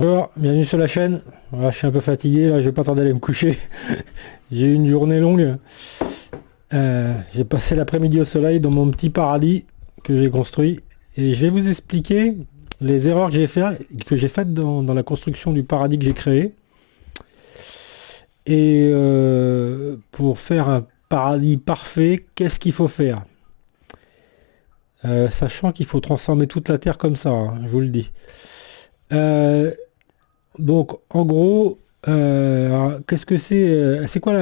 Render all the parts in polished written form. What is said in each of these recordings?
Bonjour, bienvenue sur la chaîne. Voilà, je suis un peu fatigué, là, je vais pas tarder à aller me coucher. J'ai eu une journée longue. J'ai passé l'après-midi au soleil dans mon petit paradis que j'ai construit. Et je vais vous expliquer les erreurs que j'ai faites dans la construction du paradis que j'ai créé. Et pour faire un paradis parfait, qu'est-ce qu'il faut faire? Sachant qu'il faut transformer toute la terre comme ça, hein, je vous le dis. Euh, Donc, en gros, alors, qu'est-ce que c'est? C'est quoi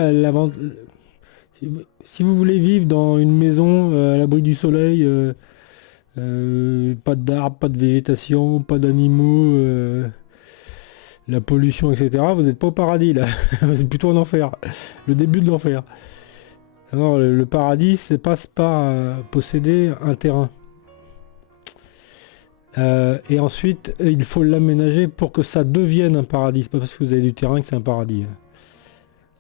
si vous voulez vivre dans une maison à l'abri du soleil, pas d'arbres, pas de végétation, pas d'animaux, la pollution, etc., vous n'êtes pas au paradis là. Vous êtes plutôt en enfer. Le début de l'enfer. Alors, le paradis, ça passe par posséder un terrain. Et ensuite, il faut l'aménager pour que ça devienne un paradis. C'est pas parce que vous avez du terrain que c'est un paradis.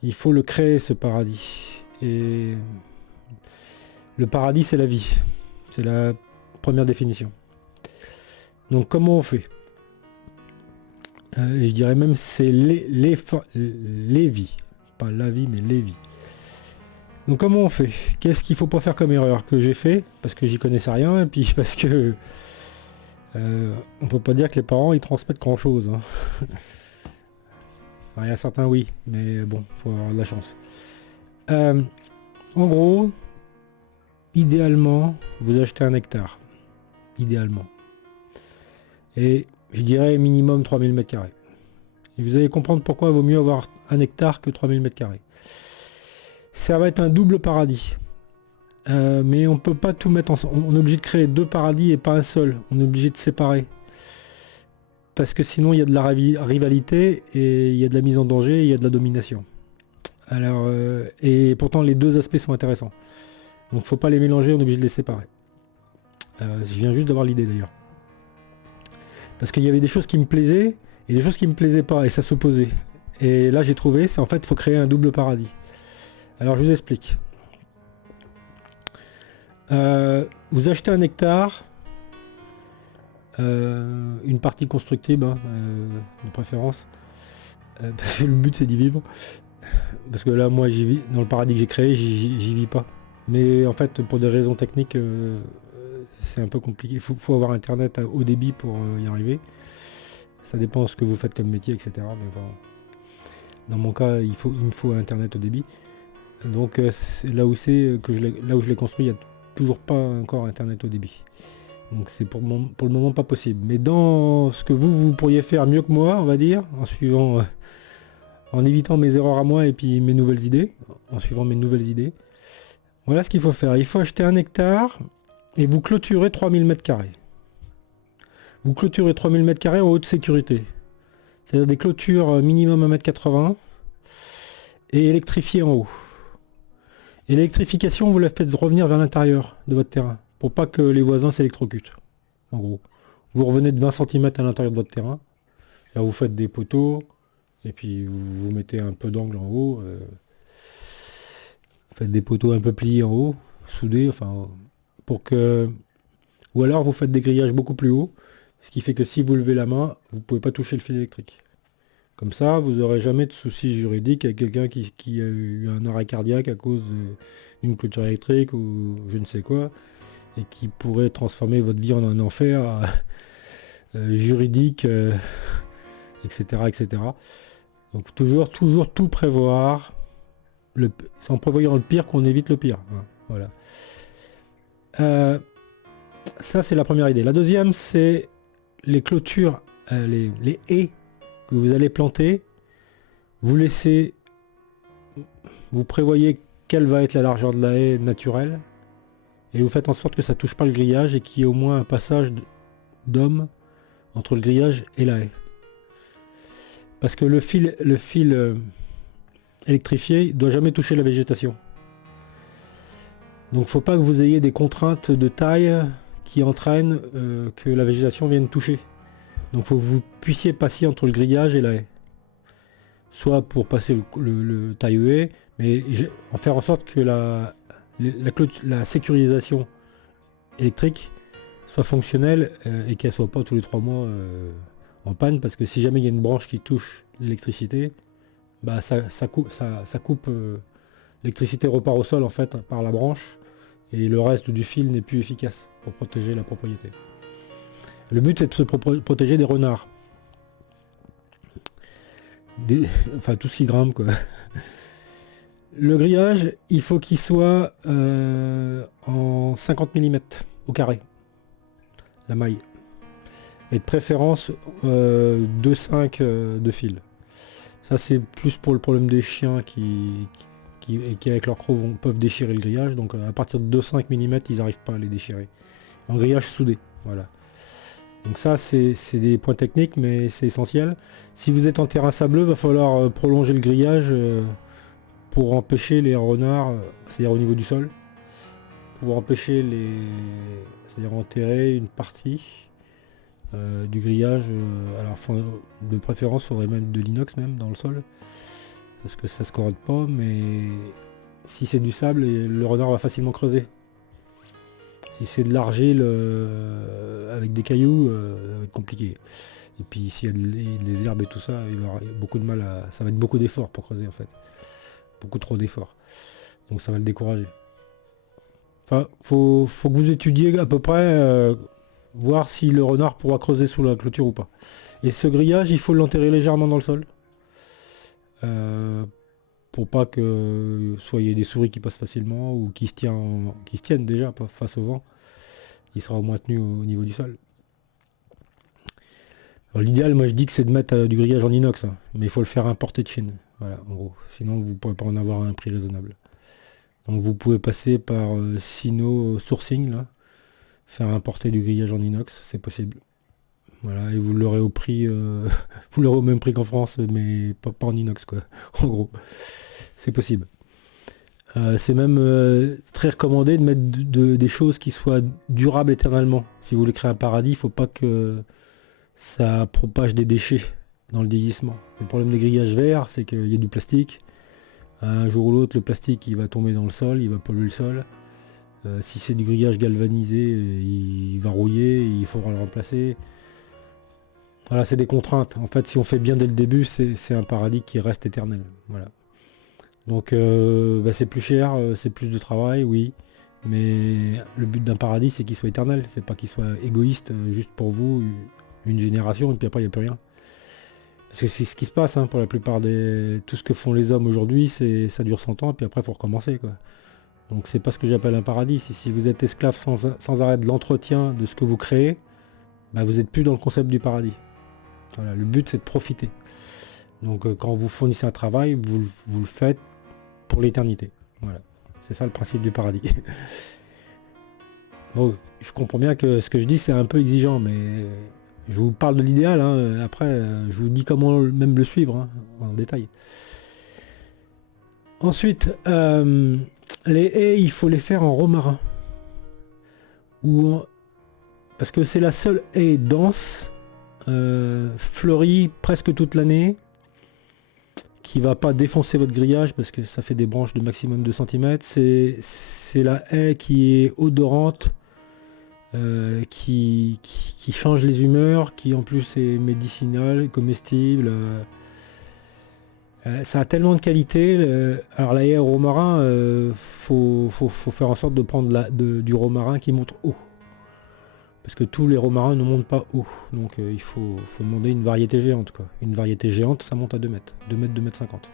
Il faut le créer, ce paradis. Et le paradis, c'est la vie. C'est la première définition. Donc comment on fait? Et je dirais même c'est les vies. Pas la vie, mais les vies. Donc comment on fait? Qu'est-ce qu'il faut pas faire comme erreur que j'ai fait? Parce que j'y connaissais rien, et puis parce que on peut pas dire que les parents ils transmettent grand chose. Hein. Enfin, il y a certains oui, mais bon, faut avoir de la chance. En gros, idéalement, vous achetez un hectare. Idéalement. Et je dirais minimum 3000 m². Et vous allez comprendre pourquoi il vaut mieux avoir un hectare que 3000 m². Ça va être un double paradis. Mais on peut pas tout mettre ensemble. On est obligé de créer deux paradis et pas un seul. On est obligé de séparer. Parce que sinon il y a de la rivalité et il y a de la mise en danger et il y a de la domination. Alors, et pourtant les deux aspects sont intéressants. Donc faut pas les mélanger, on est obligé de les séparer. Je viens juste d'avoir l'idée d'ailleurs. Parce qu'il y avait des choses qui me plaisaient et des choses qui me plaisaient pas et ça s'opposait. Et là j'ai trouvé, c'est en fait il faut créer un double paradis. Alors je vous explique. Vous achetez un hectare, une partie constructible, hein, de préférence. Parce que le but c'est d'y vivre. Parce que là moi j'y vis, dans le paradis que j'ai créé, j'y vis pas. Mais en fait pour des raisons techniques, c'est un peu compliqué. Il faut avoir internet à haut débit pour y arriver. Ça dépend de ce que vous faites comme métier, etc. Mais bon, dans mon cas, il me faut internet au débit. Donc c'est là où je l'ai construit, il n'y a toujours pas encore internet au débit. Donc c'est pour le moment pas possible. Mais dans ce que vous pourriez faire mieux que moi, on va dire, en évitant mes erreurs à moi et puis mes nouvelles idées, en suivant mes nouvelles idées. Voilà ce qu'il faut faire. Il faut acheter un hectare et vous clôturez 3000 m². Vous clôturez 3000 m² en haute sécurité. C'est-à-dire des clôtures minimum 1,80 m et électrifiées en haut. Et l'électrification, vous la faites revenir vers l'intérieur de votre terrain pour pas que les voisins s'électrocutent. En gros, vous revenez de 20 cm à l'intérieur de votre terrain. Là, vous faites des poteaux et puis vous mettez un peu d'angle en haut. Vous faites des poteaux un peu pliés en haut, soudés, enfin, pour que... Ou alors vous faites des grillages beaucoup plus hauts, ce qui fait que si vous levez la main, vous ne pouvez pas toucher le fil électrique. Comme ça, vous n'aurez jamais de soucis juridiques avec quelqu'un qui a eu un arrêt cardiaque à cause d'une clôture électrique ou je ne sais quoi, et qui pourrait transformer votre vie en un enfer juridique, etc., etc. Donc toujours tout prévoir. C'est en prévoyant le pire qu'on évite le pire. Hein, voilà. Ça, c'est la première idée. La deuxième, c'est les clôtures, les haies que vous allez planter. Vous prévoyez quelle va être la largeur de la haie naturelle et vous faites en sorte que ça touche pas le grillage et qu'il y ait au moins un passage d'homme entre le grillage et la haie. Parce que le fil électrifié doit jamais toucher la végétation. Donc faut pas que vous ayez des contraintes de taille qui entraînent que la végétation vienne toucher. Donc faut que vous puissiez passer entre le grillage et la haie. Soit pour passer le taille-haie, mais en faire en sorte que la sécurisation électrique soit fonctionnelle et qu'elle soit pas tous les 3 mois en panne, parce que si jamais il y a une branche qui touche l'électricité, bah ça coupe, l'électricité repart au sol en fait par la branche, et le reste du fil n'est plus efficace pour protéger la propriété. Le but c'est de se protéger des renards. Enfin tout ce qui grimpe quoi. Le grillage, il faut qu'il soit en 50 mm au carré, la maille. Et de préférence 2,5 de fil. Ça c'est plus pour le problème des chiens qui avec leur croc peuvent déchirer le grillage. Donc à partir de 2,5 mm, ils n'arrivent pas à les déchirer. En grillage soudé, voilà. Donc ça c'est des points techniques, mais c'est essentiel. Si vous êtes en terrain sableux, il va falloir prolonger le grillage pour empêcher les renards, c'est-à-dire au niveau du sol, pour empêcher c'est-à-dire enterrer une partie du grillage. Alors de préférence, il faudrait même de l'inox même dans le sol, parce que ça se corrode pas, mais si c'est du sable, le renard va facilement creuser. Si c'est de l'argile avec des cailloux, ça va être compliqué. Et puis s'il y a des herbes et tout ça, il va avoir beaucoup de mal ça va être beaucoup d'efforts pour creuser en fait. Beaucoup trop d'efforts. Donc ça va le décourager. Enfin, faut que vous étudiez à peu près, voir si le renard pourra creuser sous la clôture ou pas. Et ce grillage, il faut l'enterrer légèrement dans le sol. Pour pas que soit il y ait des souris qui passent facilement ou qui se tiennent déjà face au vent. Il sera au moins tenu au niveau du sol. L'idéal, moi je dis que c'est de mettre du grillage en inox, hein, mais il faut le faire importer de Chine. Voilà, en gros. Sinon vous ne pourrez pas en avoir à un prix raisonnable. Donc vous pouvez passer par Sino Sourcing, là, faire importer du grillage en inox, c'est possible. Voilà, et vous l'aurez au prix, vous l'aurez au même prix qu'en France, mais pas en inox quoi. En gros, c'est possible. C'est même très recommandé de mettre des choses qui soient durables éternellement. Si vous voulez créer un paradis, il ne faut pas que ça propage des déchets dans le vieillissement. Le problème des grillages verts, c'est qu'il y a du plastique. Un jour ou l'autre, le plastique il va tomber dans le sol, il va polluer le sol. Si c'est du grillage galvanisé, il va rouiller, il faudra le remplacer. Voilà, c'est des contraintes. En fait, si on fait bien dès le début, c'est un paradis qui reste éternel. Voilà. Donc c'est plus cher, c'est plus de travail, oui. Mais le but d'un paradis, c'est qu'il soit éternel. C'est pas qu'il soit égoïste, juste pour vous, une génération, et puis après, il n'y a plus rien. Parce que c'est ce qui se passe, hein, pour la plupart tout ce que font les hommes aujourd'hui, ça dure 100 ans, et puis après, il faut recommencer, quoi. Donc c'est pas ce que j'appelle un paradis. Si vous êtes esclave sans arrêt de l'entretien de ce que vous créez, bah, vous n'êtes plus dans le concept du paradis. Voilà, le but, c'est de profiter. Donc quand vous fournissez un travail, vous le faites pour l'éternité. Voilà. C'est ça le principe du paradis. Bon, je comprends bien que ce que je dis, c'est un peu exigeant, mais je vous parle de l'idéal, hein. Après, je vous dis comment même le suivre, hein, en détail. Ensuite, les haies, il faut les faire en romarin. Parce que c'est la seule haie dense, fleurie presque toute l'année, qui va pas défoncer votre grillage parce que ça fait des branches de maximum 2 cm. C'est la haie qui est odorante, qui change les humeurs, qui en plus est médicinale, comestible. Ça a tellement de qualité. Alors la haie au romarin, faut faire en sorte de prendre du romarin qui monte haut. Parce que tous les romarins ne montent pas haut. Donc il faut demander une variété géante, quoi. Une variété géante, ça monte à 2 mètres. 2 mètres, 2 mètres 50.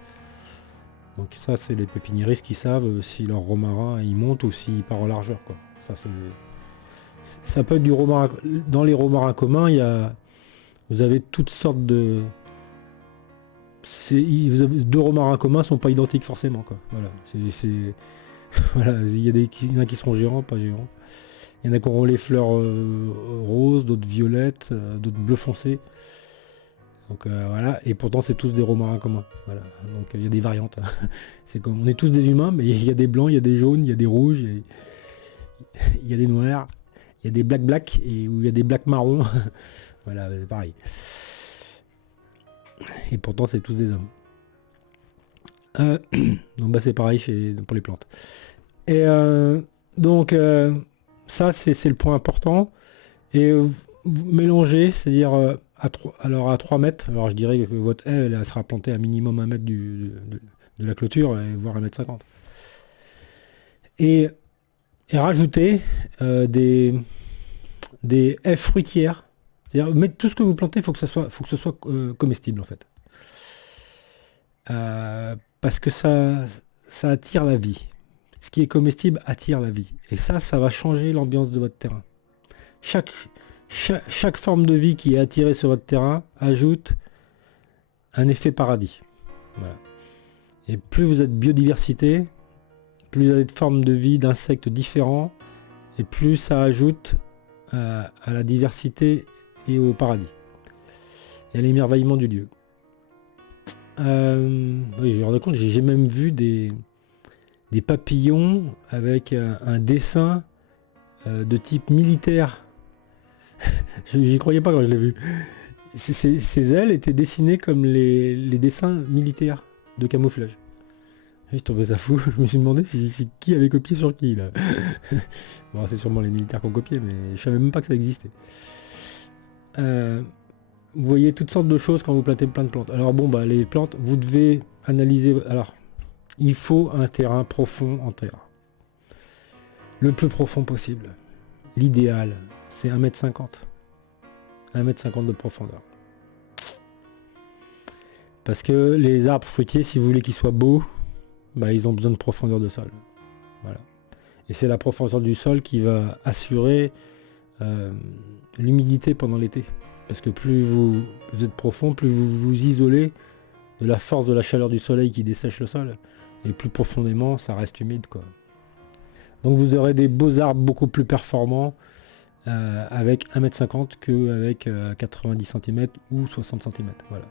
Donc ça, c'est les pépiniéristes qui savent si leur romarin il monte ou s'il part en largeur, quoi. Ça peut être du romarin. Dans les romarins communs, vous avez toutes sortes de... Vous avez 2 romarins communs sont pas identiques forcément, quoi. Voilà. Voilà. Il y en a qui seront géants, pas géants. Il y en a qui auront les fleurs roses, d'autres violettes, d'autres bleu foncé. Donc voilà, et pourtant c'est tous des romarins communs. Voilà. Donc il y a des variantes. C'est comme on est tous des humains, mais il y a des blancs, il y a des jaunes, il y a des rouges, il y a des noirs, il y a des black et où il y a des black marrons. Voilà, c'est pareil. Et pourtant c'est tous des hommes. Donc bah c'est pareil pour les plantes. Et donc ça c'est le point important. Et vous mélangez, c'est-à-dire à 3 mètres, alors je dirais que votre haie, elle sera plantée à minimum 1 mètre de la clôture, et voire 1,50 m. Et, et rajouter des haies fruitières. C'est-à-dire, mettre tout ce que vous plantez, faut que ce soit comestible en fait. Parce que ça attire la vie. Ce qui est comestible attire la vie. Et ça va changer l'ambiance de votre terrain. Chaque forme de vie qui est attirée sur votre terrain ajoute un effet paradis. Voilà. Et plus vous êtes biodiversité, plus vous avez de formes de vie, d'insectes différents, et plus ça ajoute à la diversité et au paradis. Et à l'émerveillement du lieu. Oui, j'ai rendu compte, j'ai même vu des papillons avec un dessin de type militaire. J'y croyais pas quand je l'ai vu. Ces ailes étaient dessinées comme les dessins militaires de camouflage. Et je trouvais ça fou. Je me suis demandé si qui avait copié sur qui là. Bon, c'est sûrement les militaires qui ont copié, mais je savais même pas que ça existait. Vous voyez toutes sortes de choses quand vous plantez plein de plantes. Alors bon, bah les plantes, vous devez analyser. Alors, il faut un terrain profond en terre. Le plus profond possible. L'idéal, c'est 1,50 m. 1,50 m de profondeur. Parce que les arbres fruitiers, si vous voulez qu'ils soient beaux, bah, ils ont besoin de profondeur de sol. Voilà. Et c'est la profondeur du sol qui va assurer l'humidité pendant l'été. Parce que plus vous êtes profond, plus vous vous isolez de la force de la chaleur du soleil qui dessèche le sol. Et plus profondément, ça reste humide, quoi. Donc vous aurez des beaux arbres beaucoup plus performants avec 1,50 m qu'avec 90 cm ou 60 cm. Voilà.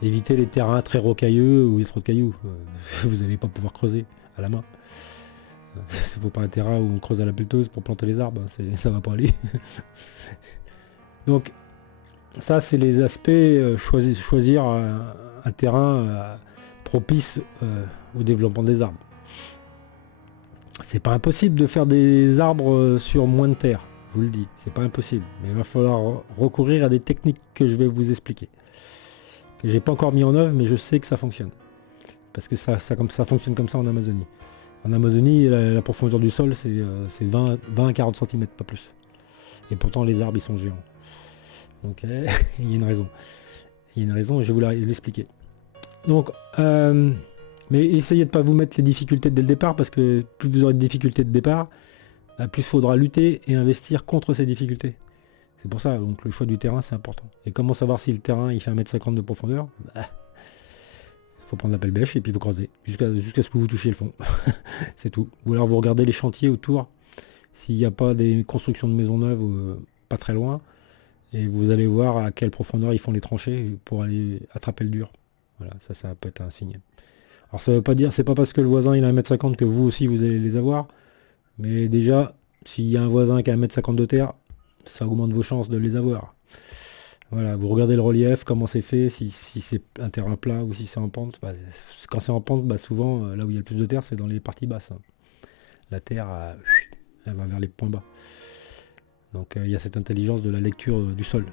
Évitez les terrains très rocailleux où il y a trop de cailloux. Vous n'allez pas pouvoir creuser à la main. Il ne faut pas un terrain où on creuse à la pelleteuse pour planter les arbres. Ça va pas aller. Donc ça, c'est les aspects, choisir un terrain propice au développement des arbres. C'est pas impossible de faire des arbres sur moins de terre, je vous le dis, c'est pas impossible. Mais il va falloir recourir à des techniques que je vais vous expliquer. Que j'ai pas encore mis en œuvre, mais je sais que ça fonctionne. Parce que ça fonctionne comme ça en Amazonie. En Amazonie, la profondeur du sol, c'est 20 à 40 cm, pas plus. Et pourtant, les arbres, ils sont géants. Donc, il y a une raison. Il y a une raison et je vais vous l'expliquer. Donc, mais essayez de ne pas vous mettre les difficultés dès le départ, parce que plus vous aurez de difficultés de départ, plus il faudra lutter et investir contre ces difficultés. C'est pour ça, donc le choix du terrain, c'est important. Et comment savoir si le terrain il fait 1,50 m de profondeur? Faut prendre la pelle bêche et puis vous creusez jusqu'à ce que vous touchiez le fond. C'est tout. Ou alors vous regardez les chantiers autour, s'il n'y a pas des constructions de maisons neuves pas très loin, et vous allez voir à quelle profondeur ils font les tranchées pour aller attraper le dur. Voilà, ça peut être un signe. Alors ça veut pas dire, c'est pas parce que le voisin il a 1,50 m que vous aussi vous allez les avoir, mais déjà, s'il y a un voisin qui a 1,50 m de terre, ça augmente vos chances de les avoir. Voilà, vous regardez le relief, comment c'est fait, si c'est un terrain plat ou si c'est en pente. Bah, quand c'est en pente, bah, souvent, là où il y a le plus de terre, c'est dans les parties basses. La terre, elle va vers les points bas. Donc il y a cette intelligence de la lecture du sol.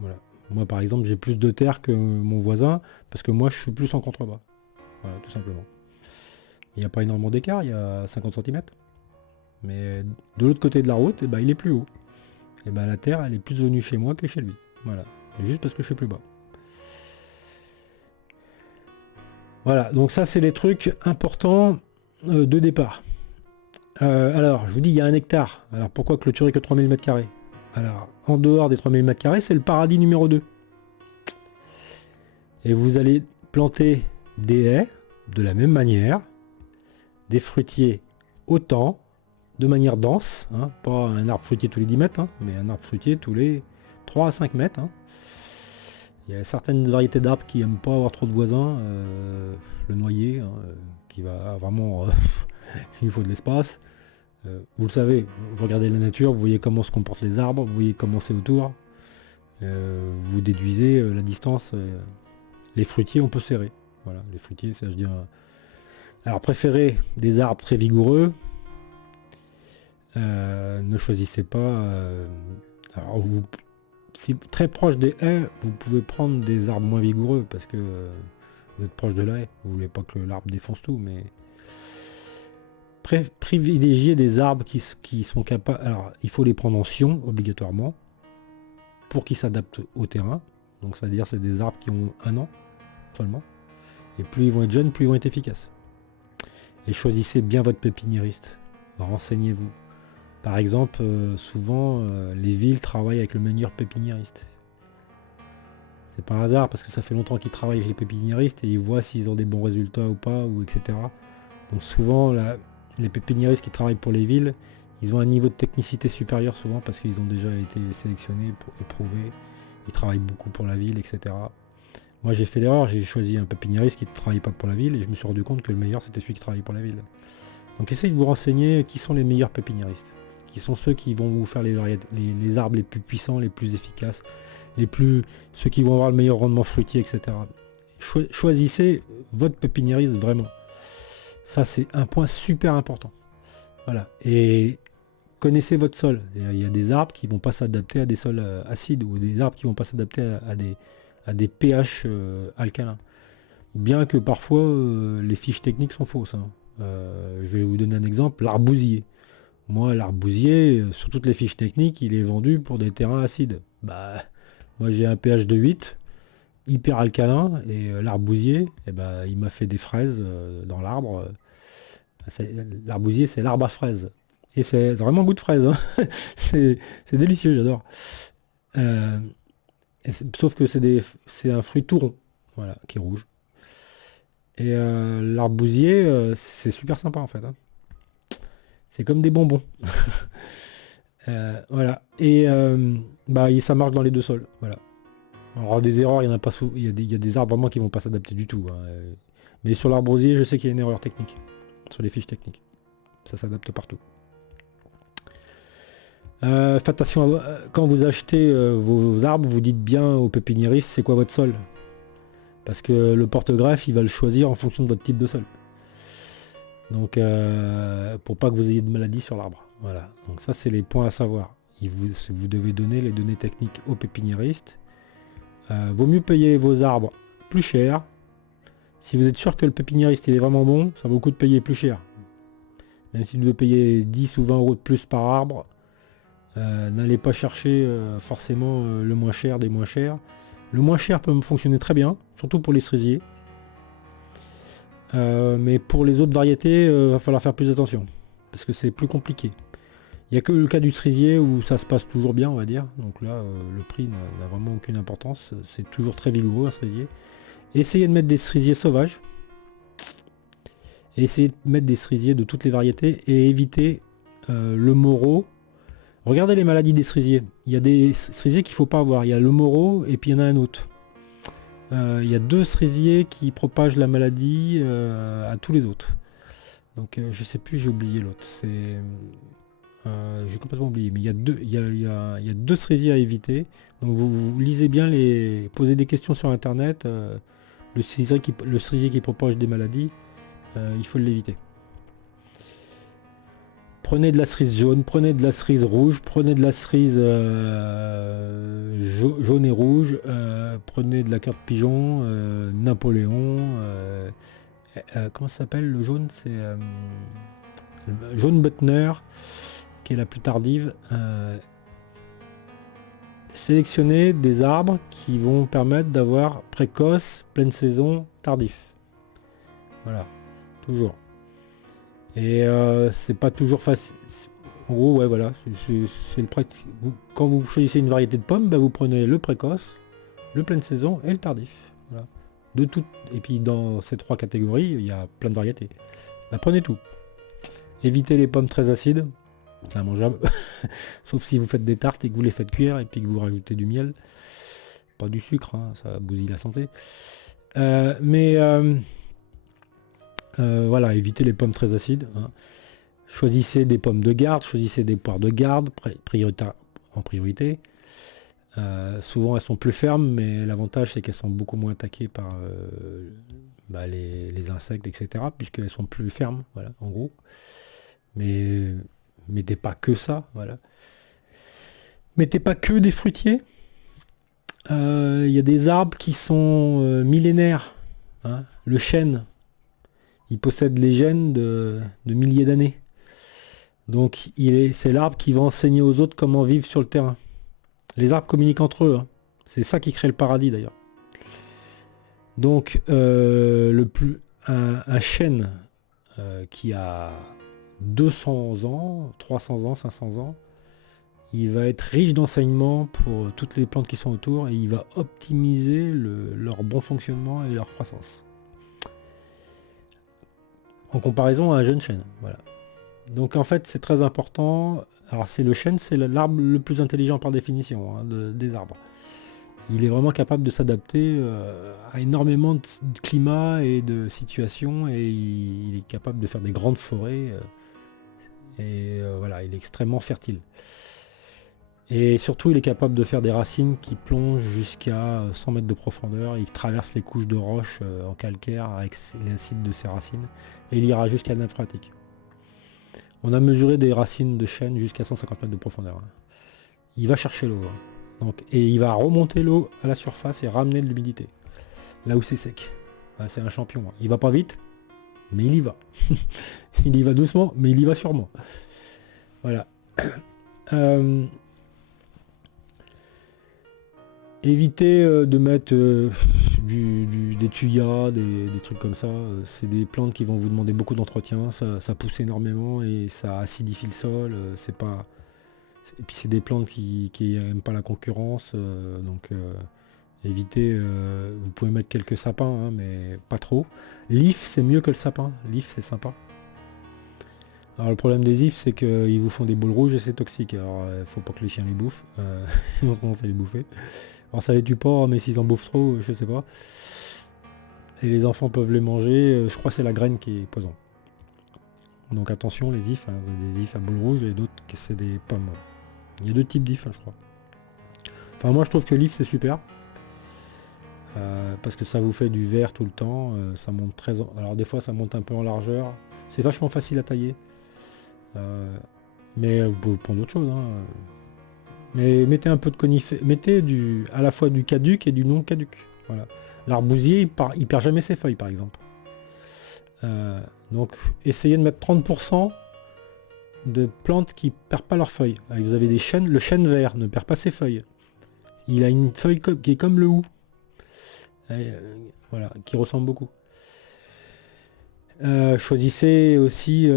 Voilà. Moi, par exemple, j'ai plus de terre que mon voisin, parce que moi, je suis plus en contrebas. Voilà, tout simplement. Il n'y a pas énormément d'écart, il y a 50 cm. Mais de l'autre côté de la route, il est plus haut. Et la terre, elle est plus venue chez moi que chez lui. Voilà. Juste parce que je suis plus bas. Voilà, donc ça c'est les trucs importants de départ. Alors, je vous dis, il y a 1 hectare. Alors pourquoi clôturer que 3000 m²? Alors, en dehors des 3000 m², c'est le paradis numéro 2. Et vous allez planter des haies de la même manière, des fruitiers autant, de manière dense, hein, pas un arbre fruitier tous les 10 mètres, hein, mais un arbre fruitier tous les 3 à 5 mètres. Hein. Il y a certaines variétés d'arbres qui n'aiment pas avoir trop de voisins, le noyer, hein, qui va vraiment... il faut de l'espace. Vous le savez, vous regardez la nature, vous voyez comment se comportent les arbres, vous voyez comment c'est autour. Vous déduisez la distance. Les fruitiers, on peut serrer. Voilà, les fruitiers, ça je dis... Alors préférez des arbres très vigoureux. Ne choisissez pas... alors vous si très proche des haies, vous pouvez prendre des arbres moins vigoureux parce que vous êtes proche de la haie. Vous voulez pas que l'arbre défonce tout, mais privilégier des arbres qui sont capables. Alors, il faut les prendre en sion obligatoirement pour qu'ils s'adaptent au terrain. Donc, c'est-à-dire c'est des arbres qui ont 1 an seulement. Et plus ils vont être jeunes, plus ils vont être efficaces. Et choisissez bien votre pépiniériste. Renseignez-vous. Par exemple, souvent, les villes travaillent avec le meilleur pépiniériste. C'est pas un hasard parce que ça fait longtemps qu'ils travaillent avec les pépiniéristes et ils voient s'ils ont des bons résultats ou pas, ou etc. Donc souvent, les pépiniéristes qui travaillent pour les villes, ils ont un niveau de technicité supérieur souvent parce qu'ils ont déjà été sélectionnés, éprouvés. Ils travaillent beaucoup pour la ville, etc. Moi, j'ai fait l'erreur, j'ai choisi un pépiniériste qui ne travaillait pas pour la ville et je me suis rendu compte que le meilleur, c'était celui qui travaillait pour la ville. Donc essayez de vous renseigner qui sont les meilleurs pépiniéristes, qui sont ceux qui vont vous faire les arbres les plus puissants, les plus efficaces, ceux qui vont avoir le meilleur rendement fruitier, etc. Choisissez votre pépiniériste vraiment. Ça, c'est un point super important. Voilà. Et connaissez votre sol. Il y a des arbres qui ne vont pas s'adapter à des sols acides ou des arbres qui ne vont pas s'adapter à des pH alcalins. Bien que parfois les fiches techniques sont fausses. Hein. Je vais vous donner un exemple, l'arbousier. Moi, l'arbousier, sur toutes les fiches techniques, il est vendu pour des terrains acides. Bah, moi j'ai un pH de 8, hyper alcalin, et l'arbousier, il m'a fait des fraises dans l'arbre. L'arbousier, c'est l'arbre à fraises. Et c'est vraiment goût de fraise. Hein. C'est délicieux, j'adore. Sauf que c'est un fruit tout rond, voilà, qui est rouge. Et l'arbousier, c'est super sympa en fait. Hein. C'est comme des bonbons. Voilà. Et ça marche dans les deux sols. Voilà. Alors des erreurs, il y en a pas souvent. Il y a des arbres vraiment qui vont pas s'adapter du tout. Hein. Mais sur l'arbousier, je sais qu'il y a une erreur technique. Sur les fiches techniques. Ça s'adapte partout. Faites attention quand vous achetez vos arbres, vous dites bien au pépiniériste c'est quoi votre sol. Parce que le porte-greffe, il va le choisir en fonction de votre type de sol. Donc, pour pas que vous ayez de maladie sur l'arbre. Voilà. Donc ça, c'est les points à savoir. Vous devez donner les données techniques au pépiniériste. Vaut mieux payer vos arbres plus cher. Si vous êtes sûr que le pépiniériste il est vraiment bon, ça vaut le coup de payer plus cher. Même si vous devez payer 10 ou 20 euros de plus par arbre, n'allez pas chercher forcément le moins cher des moins chers. Le moins cher peut fonctionner très bien, surtout pour les cerisiers. Mais pour les autres variétés, va falloir faire plus attention. Parce que c'est plus compliqué. Il n'y a que le cas du cerisier où ça se passe toujours bien, on va dire. Donc là, le prix n'a vraiment aucune importance. C'est toujours très vigoureux un cerisier. Essayez de mettre des cerisiers sauvages. Et essayez de mettre des cerisiers de toutes les variétés. Et évitez le maureau. Regardez les maladies des cerisiers. Il y a des cerisiers qu'il ne faut pas avoir. Il y a le maureau et puis il y en a un autre. Il y a 2 cerisiers qui propagent la maladie à tous les autres. Donc je sais plus, j'ai oublié l'autre. J'ai complètement oublié. Mais il y a 2 cerisiers à éviter. Donc vous lisez bien, posez des questions sur internet. Le cerisier qui propage des maladies, il faut l'éviter. Prenez de la cerise jaune, prenez de la cerise rouge, prenez de la cerise jaune et rouge, prenez de la carte pigeon, Napoléon, comment ça s'appelle le jaune? C'est jaune Butner, qui est la plus tardive. Sélectionnez des arbres qui vont permettre d'avoir précoce, pleine saison, tardif. Voilà, toujours. Et c'est pas toujours facile. En gros, ouais, voilà. C'est le quand vous choisissez une variété de pommes, vous prenez le précoce, le pleine saison et le tardif. Voilà. Et puis dans ces 3 catégories, il y a plein de variétés. Prenez tout. Évitez les pommes très acides. C'est immangeable. Sauf si vous faites des tartes et que vous les faites cuire et puis que vous rajoutez du miel. Pas du sucre, hein, ça bousille la santé. Voilà, évitez les pommes très acides. Hein. Choisissez des pommes de garde, choisissez des poires de garde en priorité. Souvent elles sont plus fermes, mais l'avantage c'est qu'elles sont beaucoup moins attaquées par les insectes, etc. Puisqu'elles sont plus fermes, voilà, en gros. Mais mettez pas que ça, voilà. Mettez pas que des fruitiers. Il y a des arbres qui sont millénaires, hein. Le chêne, il possède les gènes de milliers d'années. Donc c'est l'arbre qui va enseigner aux autres comment vivre sur le terrain. Les arbres communiquent entre eux, hein. C'est ça qui crée le paradis d'ailleurs. Donc un chêne qui a 200 ans, 300 ans, 500 ans, il va être riche d'enseignements pour toutes les plantes qui sont autour et il va optimiser leur bon fonctionnement et leur croissance. En comparaison à un jeune chêne. Voilà. Donc en fait c'est très important. Alors le chêne, c'est l'arbre le plus intelligent par définition, hein, des arbres. Il est vraiment capable de s'adapter à énormément de climat et de situations et il est capable de faire des grandes forêts voilà, il est extrêmement fertile. Et surtout, il est capable de faire des racines qui plongent jusqu'à 100 mètres de profondeur. Il traverse les couches de roches en calcaire avec l'acide de ses racines. Et il ira jusqu'à la nappe phréatique. On a mesuré des racines de chêne jusqu'à 150 mètres de profondeur. Il va chercher l'eau. Donc, et il va remonter l'eau à la surface et ramener de l'humidité. Là où c'est sec. C'est un champion. Il va pas vite, mais il y va. Il y va doucement, mais il y va sûrement. Voilà. Évitez de mettre des tuyas, des trucs comme ça. C'est des plantes qui vont vous demander beaucoup d'entretien. Ça pousse énormément et ça acidifie le sol. Et puis c'est des plantes qui n'aiment pas la concurrence. Donc évitez. Vous pouvez mettre quelques sapins, hein, mais pas trop. L'if, c'est mieux que le sapin. L'if, c'est sympa. Alors le problème des ifs, c'est qu'ils vous font des boules rouges et c'est toxique. Alors il faut pas que les chiens les bouffent. Ils ont tendance à les bouffer. Alors ça les tue pas, mais s'ils en bouffent trop, je sais pas. Et les enfants peuvent les manger. Je crois que c'est la graine qui est poison. Donc attention les ifs, hein, des ifs à boules rouges et d'autres qui c'est des pommes. Il y a deux types d'ifs, hein, je crois. Enfin moi je trouve que l'if c'est super. Parce que ça vous fait du vert tout le temps. Ça monte très. Alors des fois ça monte un peu en largeur. C'est vachement facile à tailler. Mais vous pouvez prendre autre chose. Hein. Mais mettez un peu de conifère. Mettez à la fois du caduc et du non caduc. Voilà. L'arbousier, il perd jamais ses feuilles par exemple. Donc essayez de mettre 30% de plantes qui ne perdent pas leurs feuilles. Vous avez des chênes, le chêne vert ne perd pas ses feuilles. Il a une feuille qui est comme le hou. Voilà, qui ressemble beaucoup. Choisissez aussi,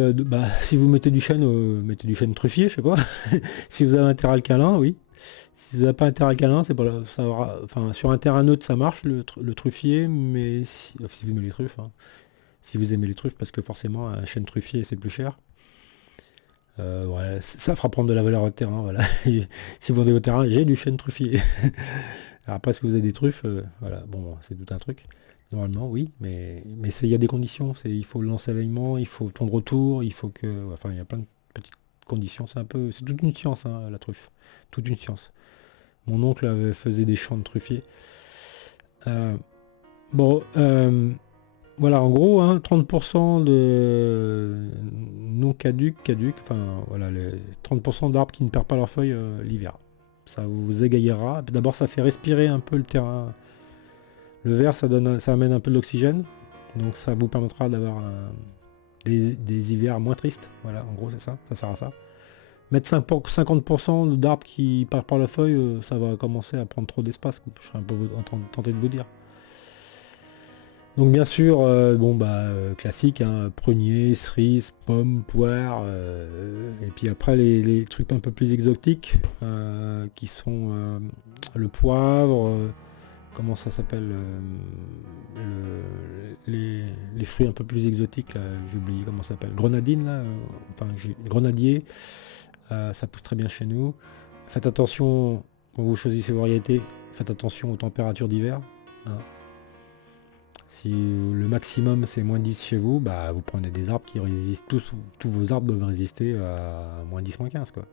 si vous mettez du chêne, mettez du chêne truffier, je sais pas. Si vous avez un terrain alcalin, oui. Si vous n'avez pas un terrain alcalin, c'est pas ça aura, enfin sur un terrain neutre ça marche le truffier, mais si vous aimez les truffes, hein. Si vous aimez les truffes, parce que forcément un chêne truffier c'est plus cher. Ouais, ça fera prendre de la valeur au terrain, voilà. Si vous vendez au terrain, j'ai du chêne truffier. Alors après, est-ce que vous avez des truffes, voilà, bon, c'est tout un truc. Normalement, oui, mais il y a des conditions. Il faut l'ensoleillement, il faut ton retour, il faut que. Enfin, il y a plein de petites conditions. C'est toute une science, hein, la truffe. Toute une science. Mon oncle faisait des champs de truffiers. Voilà, en gros, hein, 30% de non caduc, enfin voilà, les 30% d'arbres qui ne perdent pas leurs feuilles l'hiver. Ça vous égayera. D'abord, ça fait respirer un peu le terrain. Le vert, ça amène un peu de l'oxygène. Donc ça vous permettra d'avoir des hivers moins tristes. Voilà, en gros, c'est ça. Ça sert à ça. Mettre 50% d'arbres qui partent par la feuille, ça va commencer à prendre trop d'espace. Je serais un peu tenté de vous dire. Donc bien sûr, classique, hein, prunier, cerise, pomme, poire, et puis après les trucs un peu plus exotiques, qui sont le poivre, comment ça s'appelle, les fruits un peu plus exotiques, là, j'ai oublié comment ça s'appelle, grenadine, là, grenadier, ça pousse très bien chez nous. Faites attention, quand vous choisissez vos variétés, faites attention aux températures d'hiver, hein. Si le maximum c'est moins 10 chez vous, bah vous prenez des arbres qui résistent, tous vos arbres doivent résister à moins 10, moins 15 quoi,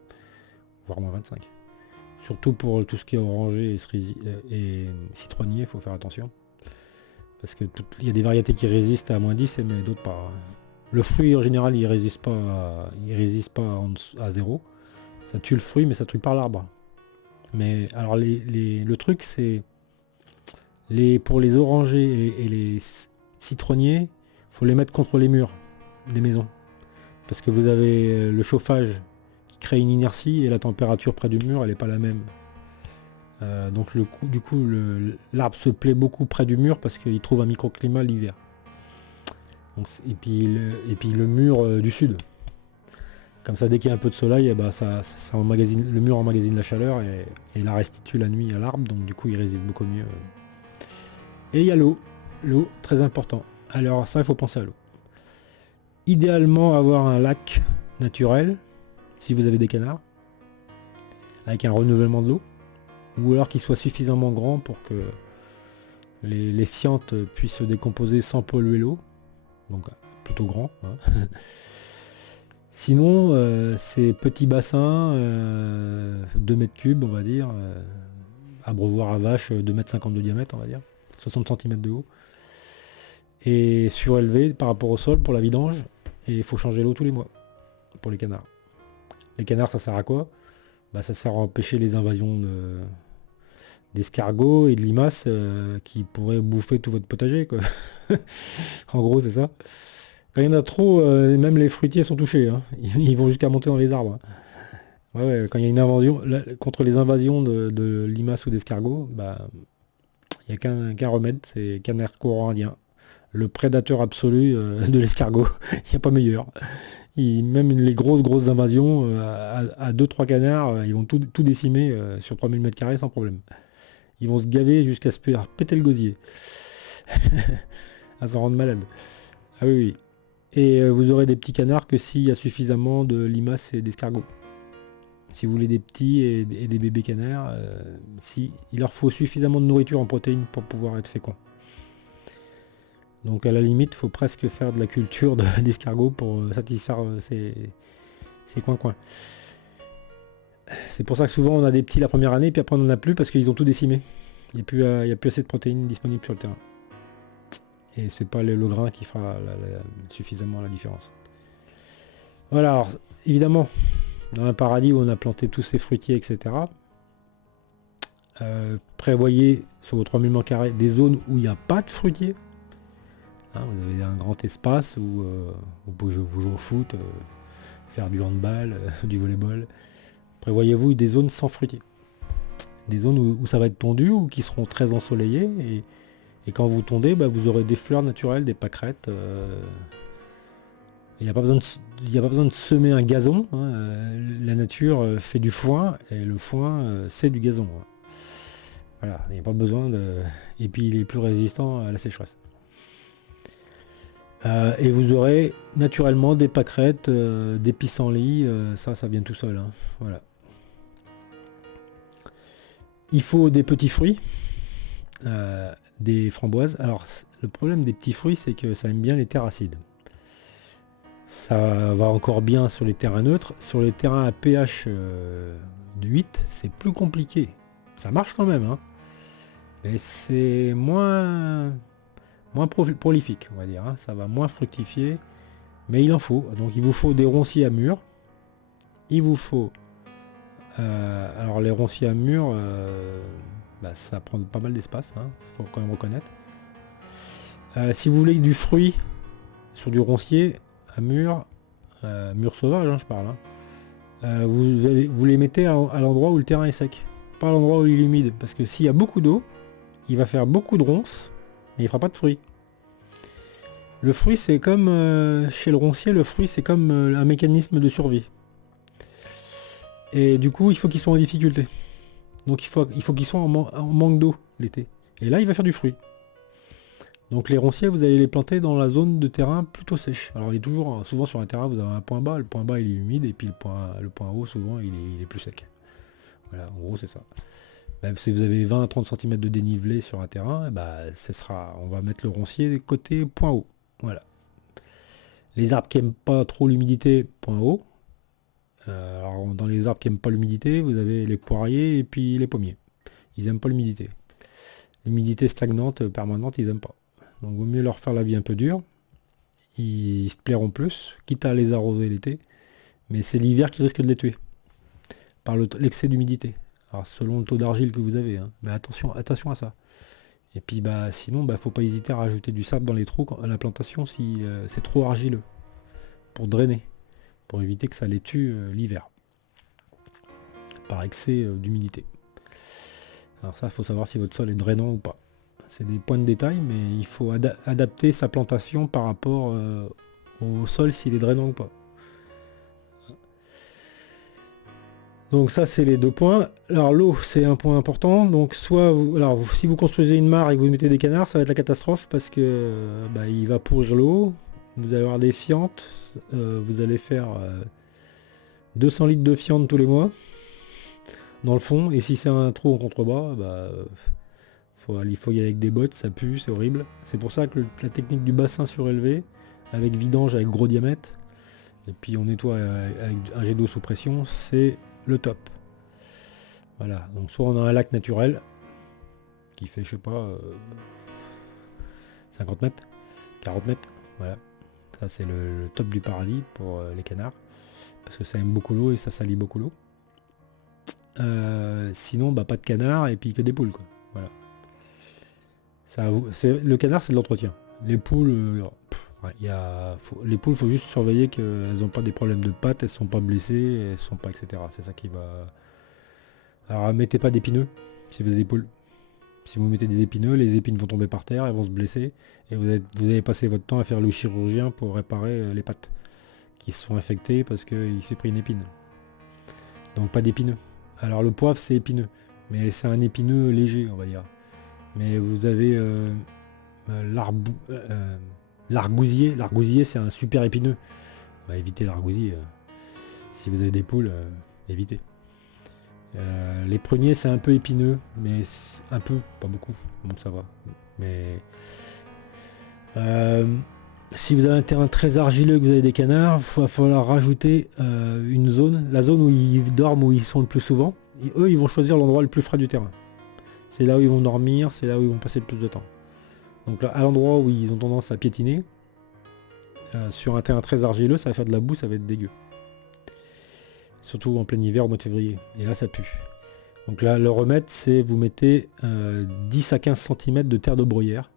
voire moins 25. Surtout pour tout ce qui est orangé et citronnier, il faut faire attention. Parce que il y a des variétés qui résistent à moins 10 mais d'autres pas. Le fruit en général il résiste pas à 0. Ça tue le fruit mais ça tue pas l'arbre. Mais alors le truc c'est pour les orangers et les citronniers, faut les mettre contre les murs des maisons. Parce que vous avez le chauffage qui crée une inertie et la température près du mur elle n'est pas la même. Donc du coup l'arbre se plaît beaucoup près du mur parce qu'il trouve un microclimat l'hiver. Et puis le mur du sud. Comme ça, dès qu'il y a un peu de soleil, eh ben, ça emmagasine, le mur emmagasine la chaleur et la restitue la nuit à l'arbre, donc du coup il résiste beaucoup mieux. Et il y a l'eau, très important. Alors ça, il faut penser à l'eau. Idéalement avoir un lac naturel, si vous avez des canards, avec un renouvellement de l'eau, ou alors qu'il soit suffisamment grand pour que les fientes puissent se décomposer sans polluer l'eau, donc plutôt grand. Hein. Sinon, ces petits bassins, 2 mètres cubes, on va dire, abreuvoir à vache, 2 mètres 50 de diamètre, on va dire, 60 cm de haut, et surélevé par rapport au sol pour la vidange, et il faut changer l'eau tous les mois pour les canards. Les canards, ça sert à quoi? Ça sert à empêcher les invasions d'escargots et de limaces qui pourraient bouffer tout votre potager, quoi. En gros, c'est ça. Quand il y en a trop, même les fruitiers sont touchés. Hein. Ils vont jusqu'à monter dans les arbres. Hein. Ouais, quand il y a une invasion, contre les invasions de limaces ou d'escargots, il n'y a qu'un remède, c'est canard corallien. Le prédateur absolu de l'escargot. Il n'y a pas meilleur. Même les grosses invasions, à 2-3 canards, ils vont tout décimer sur 3000 m² sans problème. Ils vont se gaver jusqu'à se faire péter le gosier. À s'en rendre malade. Ah oui, oui. Et vous aurez des petits canards que s'il y a suffisamment de limaces et d'escargots. Si vous voulez des petits et des bébés canards, il leur faut suffisamment de nourriture en protéines pour pouvoir être féconds. Donc à la limite, il faut presque faire de la culture d'escargots pour satisfaire ces coins-coins. C'est pour ça que souvent on a des petits la première année, puis après on n'en a plus parce qu'ils ont tout décimé. Il n'y a plus assez de protéines disponibles sur le terrain. Et c'est pas le grain qui fera suffisamment la différence. Voilà, alors, évidemment, dans un paradis où on a planté tous ces fruitiers, etc., prévoyez sur vos 3000 m² des zones où il n'y a pas de fruitiers. Hein, vous avez un grand espace où vous pouvez jouer au foot, faire du handball, du volleyball. Prévoyez-vous des zones sans fruitiers. Des zones où ça va être tondu ou qui seront très ensoleillées. Et quand vous tondez, vous aurez des fleurs naturelles, des pâquerettes. Il n'y a pas besoin de semer un gazon. Hein, la nature fait du foin et le foin c'est du gazon. Hein. Voilà, il n'y a pas besoin de. Et puis il est plus résistant à la sécheresse. Et vous aurez naturellement des pâquerettes, des pissenlits, ça vient tout seul. Hein, voilà. Il faut des petits fruits. Des framboises. Alors le problème des petits fruits, c'est que ça aime bien les terres acides. Ça va encore bien sur les terrains neutres. Sur les terrains à pH de 8, c'est plus compliqué. Ça marche quand même, hein. Mais c'est moins prolifique, on va dire. Hein. Ça va moins fructifier. Mais il en faut. Donc il vous faut des ronciers à mûr. Il vous faut... alors les ronciers à mûr... ça prend pas mal d'espace, hein, faut quand même reconnaître. Si vous voulez du fruit sur du roncier à mûr sauvage, hein, je parle, hein, vous les mettez à l'endroit où le terrain est sec, pas à l'endroit où il est humide, parce que s'il y a beaucoup d'eau, il va faire beaucoup de ronces, mais il fera pas de fruits. Le fruit, c'est comme chez le roncier, le fruit c'est comme un mécanisme de survie. Et du coup, il faut qu'il soit en difficulté. Donc il faut qu'ils soient en manque d'eau l'été. Et là, il va faire du fruit. Donc les ronciers, vous allez les planter dans la zone de terrain plutôt sèche. Alors il est toujours, souvent sur un terrain, vous avez un point bas. Le point bas, il est humide. Et puis le point haut, souvent, il est plus sec. Voilà, en gros, c'est ça. Même si vous avez 20 à 30 cm de dénivelé sur un terrain, on va mettre le roncier côté point haut. Voilà. Les arbres qui n'aiment pas trop l'humidité, point haut. Alors, dans les arbres qui n'aiment pas l'humidité, vous avez les poiriers et puis les pommiers. Ils n'aiment pas l'humidité. L'humidité stagnante, permanente, ils n'aiment pas. Donc, il vaut mieux leur faire la vie un peu dure. Ils se plairont plus, quitte à les arroser l'été. Mais c'est l'hiver qui risque de les tuer. Par l'excès d'humidité. Alors selon le taux d'argile que vous avez, hein. Mais attention à ça. Et puis bah sinon faut pas hésiter à rajouter du sable dans les trous à la plantation si c'est trop argileux. Pour drainer. Pour éviter que ça les tue l'hiver. Par excès d'humidité. Alors ça, il faut savoir si votre sol est drainant ou pas. C'est des points de détail, mais il faut adapter sa plantation par rapport au sol, s'il est drainant ou pas. Donc ça, c'est les 2 points. Alors l'eau, c'est un point important. Donc soit, si vous construisez une mare et que vous mettez des canards, ça va être la catastrophe parce que il va pourrir l'eau. Vous allez avoir des fientes. Vous allez faire 200 litres de fientes tous les mois dans le fond. Et si c'est un trou en contrebas, il faut y aller avec des bottes, ça pue, c'est horrible. C'est pour ça que la technique du bassin surélevé, avec vidange avec gros diamètre, et puis on nettoie avec un jet d'eau sous pression, c'est le top. Voilà, donc soit on a un lac naturel, qui fait, je sais pas, 50 mètres, 40 mètres, voilà. Ça c'est le top du paradis pour les canards, parce que ça aime beaucoup l'eau et ça salit beaucoup l'eau. Sinon, pas de canards et puis que des poules, quoi. Voilà. Le canard, c'est de l'entretien. Les poules, les poules, faut juste surveiller qu'elles n'ont pas des problèmes de pattes, elles sont pas blessées, elles sont pas, etc. C'est ça qui va. Alors, mettez pas d'épineux si vous avez des poules. Si vous mettez des épineux, les épines vont tomber par terre, elles vont se blesser, et vous allez passer votre temps à faire le chirurgien pour réparer les pattes qui se sont infectées parce qu'il s'est pris une épine. Donc pas d'épineux. Alors le poivre, c'est épineux, mais c'est un épineux léger, on va dire. Mais vous avez l'argousier. L'argousier, c'est un super épineux. On va éviter l'argousier. Si vous avez des poules, évitez. Les pruniers, c'est un peu épineux, mais un peu, pas beaucoup, donc ça va. Mais si vous avez un terrain très argileux et que vous avez des canards, il va falloir rajouter une zone, la zone où ils dorment, où ils sont le plus souvent. Et eux, ils vont choisir l'endroit le plus frais du terrain. C'est là où ils vont dormir, c'est là où ils vont passer le plus de temps. Donc là, à l'endroit où ils ont tendance à piétiner, sur un terrain très argileux, ça va faire de la boue, ça va être dégueu. Surtout en plein hiver, au mois de février. Et là, ça pue. Donc là, le remède, c'est vous mettez 10 à 15 cm de terre de bruyère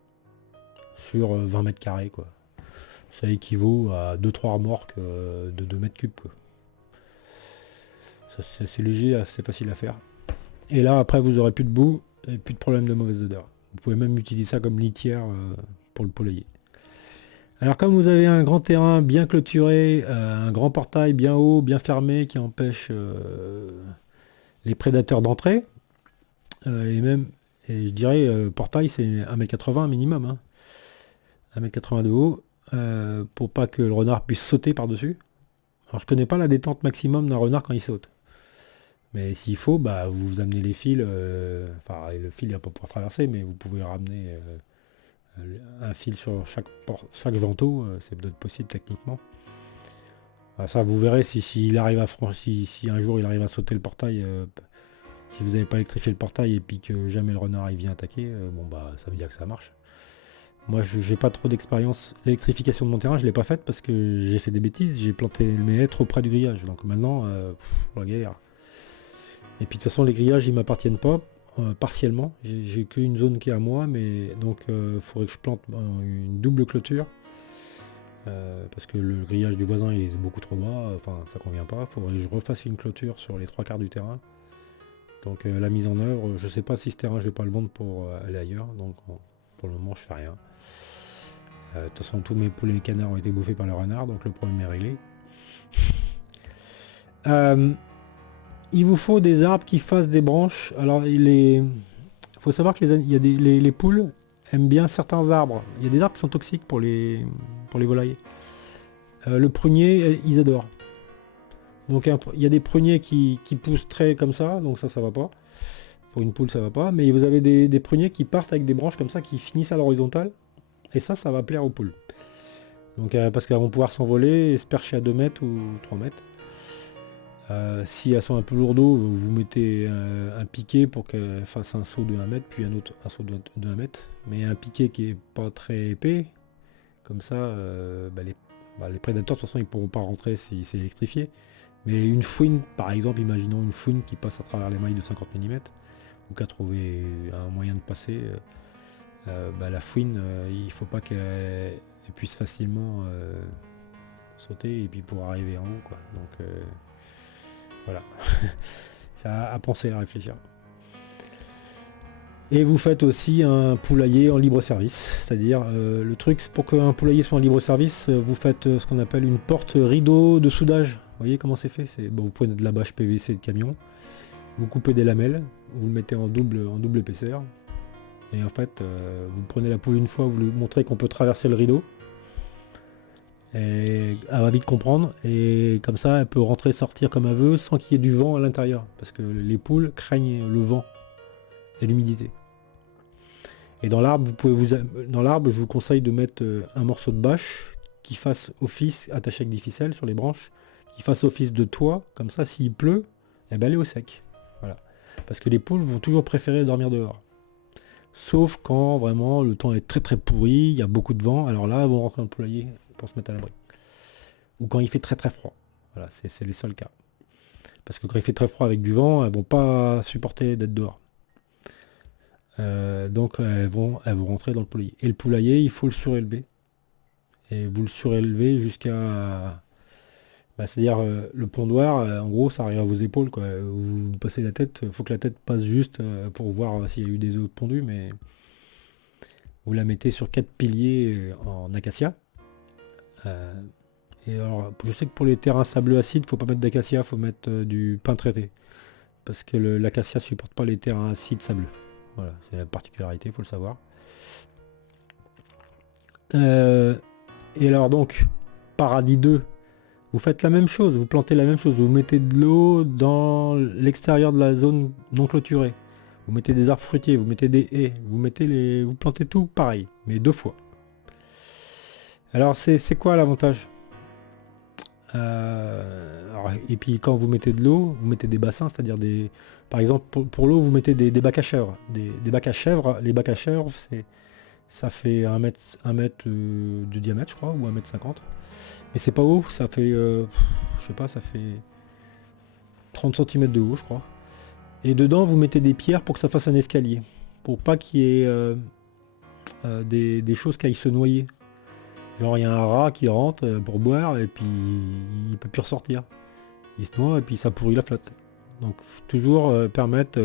sur 20 mètres carrés, quoi. Ça équivaut à 2-3 remorques de 2 mètres cubes, quoi. C'est léger, c'est facile à faire. Et là, après, vous aurez plus de boue et plus de problème de mauvaise odeur. Vous pouvez même utiliser ça comme litière pour le poulailler. Alors comme vous avez un grand terrain bien clôturé, un grand portail bien haut, bien fermé qui empêche les prédateurs d'entrer, et je dirais portail c'est 1m80 minimum, hein. 1m80 de haut, pour pas que le renard puisse sauter par-dessus. Alors je connais pas la détente maximum d'un renard quand il saute. Mais s'il faut, vous amenez les fils, le fil il va pas pouvoir traverser, mais vous pouvez ramener un fil sur chaque vantaux, c'est peut-être possible techniquement. Alors ça vous verrez si un jour il arrive à sauter le portail, si vous n'avez pas électrifié le portail et puis que jamais le renard il vient attaquer, ça veut dire que ça marche. Moi j'ai pas trop d'expérience. L'électrification de mon terrain je l'ai pas faite parce que j'ai fait des bêtises, j'ai planté mes haies trop près du grillage, donc maintenant la galère. Et puis de toute façon les grillages ils m'appartiennent pas. Partiellement, j'ai qu'une zone qui est à moi, mais donc il faudrait que je plante une double clôture parce que le grillage du voisin est beaucoup trop bas, enfin ça convient pas, il faudrait que je refasse une clôture sur les 3/4 du terrain. Donc la mise en œuvre, je sais pas si ce terrain je vais pas le vendre pour aller ailleurs, donc pour le moment je fais rien. De toute façon tous mes poulets et canards ont été bouffés par le renard, donc le problème est réglé. Il vous faut des arbres qui fassent des branches. Alors il faut savoir que les poules aiment bien certains arbres. Il y a des arbres qui sont toxiques pour les volailles. Le prunier, ils adorent. Donc il y a des pruniers qui poussent très comme ça, donc ça va pas. Pour une poule ça va pas. Mais vous avez des pruniers qui partent avec des branches comme ça, qui finissent à l'horizontale. Et ça va plaire aux poules. Donc parce qu'elles vont pouvoir s'envoler et se percher à 2 mètres ou 3 mètres. Si elles sont un peu lourdeaux, vous mettez un piquet pour qu'elles fassent un saut de 1 mètre, puis un saut de 1 mètre. Mais un piquet qui est pas très épais, comme ça, les prédateurs de toute façon ils pourront pas rentrer si c'est électrifié. Mais une fouine, par exemple, imaginons une fouine qui passe à travers les mailles de 50 mm, ou qui a trouvé un moyen de passer, la fouine, il faut pas qu'elle puisse facilement sauter et puis pour arriver en haut, quoi. Donc voilà, ça à penser, à réfléchir. Et vous faites aussi un poulailler en libre service, c'est-à-dire le truc, pour qu'un poulailler soit en libre service, vous faites ce qu'on appelle une porte rideau de soudage. Vous voyez comment c'est fait? Vous prenez de la bâche PVC de camion, vous coupez des lamelles, vous le mettez en double épaisseur, et en fait vous prenez la poule une fois, vous lui montrez qu'on peut traverser le rideau, et elle va vite comprendre, et comme ça elle peut rentrer sortir comme elle veut sans qu'il y ait du vent à l'intérieur, parce que les poules craignent le vent et l'humidité. Et dans l'arbre, je vous conseille de mettre un morceau de bâche qui fasse office, attaché avec des ficelles sur les branches, qui fasse office de toit, comme ça s'il pleut, eh ben, elle est au sec. Voilà. Parce que les poules vont toujours préférer dormir dehors. Sauf quand vraiment le temps est très très pourri, il y a beaucoup de vent, alors là elles vont rentrer dans le poulailler pour se mettre à l'abri. Ou quand il fait très très froid. Voilà, c'est les seuls cas. Parce que quand il fait très froid avec du vent, elles vont pas supporter d'être dehors. Donc elles vont rentrer dans le poulailler. Et le poulailler, il faut le surélever. Et vous le surélevez jusqu'à... c'est-à-dire le pondoir, en gros, ça arrive à vos épaules, quoi. Vous passez la tête, il faut que la tête passe juste pour voir s'il y a eu des œufs pondus, mais vous la mettez sur 4 piliers en acacia. Et alors, je sais que pour les terrains sableux acides, faut pas mettre d'acacia, faut mettre du pin traité. Parce que l'acacia supporte pas les terrains acides sableux. Voilà, c'est la particularité, il faut le savoir. Et alors donc, paradis 2, vous faites la même chose, vous plantez la même chose, vous mettez de l'eau dans l'extérieur de la zone non clôturée. Vous mettez des arbres fruitiers, vous mettez des haies, vous plantez tout pareil, mais 2 fois. Alors c'est quoi l'avantage? Et puis quand vous mettez de l'eau, vous mettez des bassins, c'est-à-dire des... Par exemple, pour l'eau, vous mettez des bacs à chèvres. Des bacs à chèvres, les bacs à chèvres, ça fait 1 mètre, de diamètre, je crois, ou 1,50 m. Mais c'est pas haut, ça fait, je sais pas, ça fait 30 cm de haut, je crois. Et dedans, vous mettez des pierres pour que ça fasse un escalier. Pour pas qu'il y ait des choses qui aillent se noyer. Genre il y a un rat qui rentre pour boire et puis il peut plus ressortir. Il se noie et puis ça pourrit la flotte. Donc faut toujours permettre,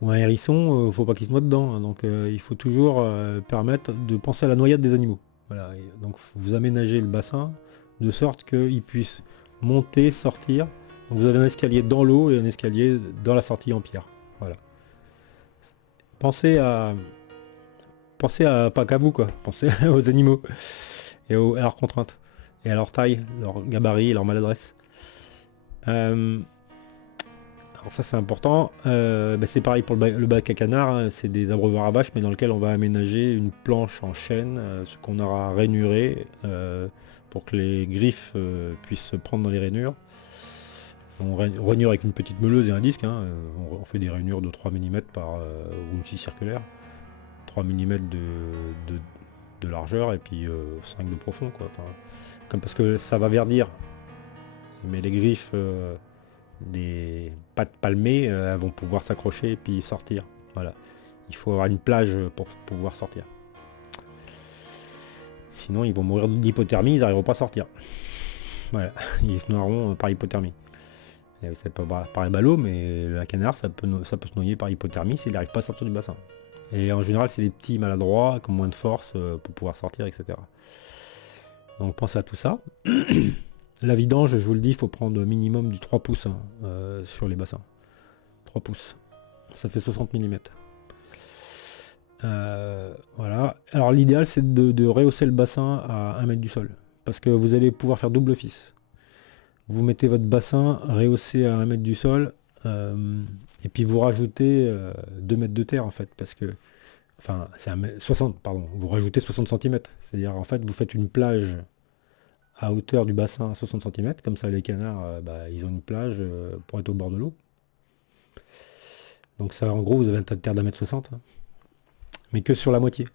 ou un hérisson, faut pas qu'il se noie dedans. Hein. Donc il faut toujours permettre de penser à la noyade des animaux. Voilà. Et donc vous aménagez le bassin de sorte qu'il puisse monter, sortir. Donc vous avez un escalier dans l'eau et un escalier dans la sortie en pierre. Voilà. Pensez à pas qu'à vous, quoi. Pensez aux animaux et à leurs contraintes et à leur taille, leur gabarit et leur maladresse. Alors ça c'est important. C'est pareil pour le bac à canard, hein. C'est des abreuvoirs à vaches mais dans lequel on va aménager une planche en chêne, ce qu'on aura rainuré pour que les griffes puissent se prendre dans les rainures. On rainure avec une petite meuleuse et un disque, hein. On fait des rainures de 3 mm ou une scie circulaire. 3 mm de largeur et puis 5 de profond, quoi. Enfin, comme parce que ça va verdir. Mais les griffes des pattes palmées elles vont pouvoir s'accrocher et puis sortir. Voilà. Il faut avoir une plage pour pouvoir sortir. Sinon ils vont mourir d'hypothermie, ils n'arriveront pas à sortir. Voilà. Ils se noieront par hypothermie. Et ça peut paraître ballot, mais le canard ça peut se noyer par hypothermie s'il n'arrive pas à sortir du bassin. Et en général, c'est les petits maladroits qui ont moins de force pour pouvoir sortir, etc. Donc pensez à tout ça. La vidange, je vous le dis, il faut prendre minimum du 3 pouces sur les bassins. 3 pouces. Ça fait 60 mm. Voilà. Alors l'idéal, c'est de rehausser le bassin à 1 mètre du sol. Parce que vous allez pouvoir faire double office. Vous mettez votre bassin rehaussé à 1 mètre du sol. Et puis vous rajoutez 2 mètres de terre en fait, parce que, enfin c'est 60, pardon, vous rajoutez 60 cm, c'est-à-dire en fait vous faites une plage à hauteur du bassin à 60 cm, comme ça les canards, ils ont une plage pour être au bord de l'eau. Donc ça en gros vous avez un tas de terre d'1,60 m, hein, mais que sur la moitié.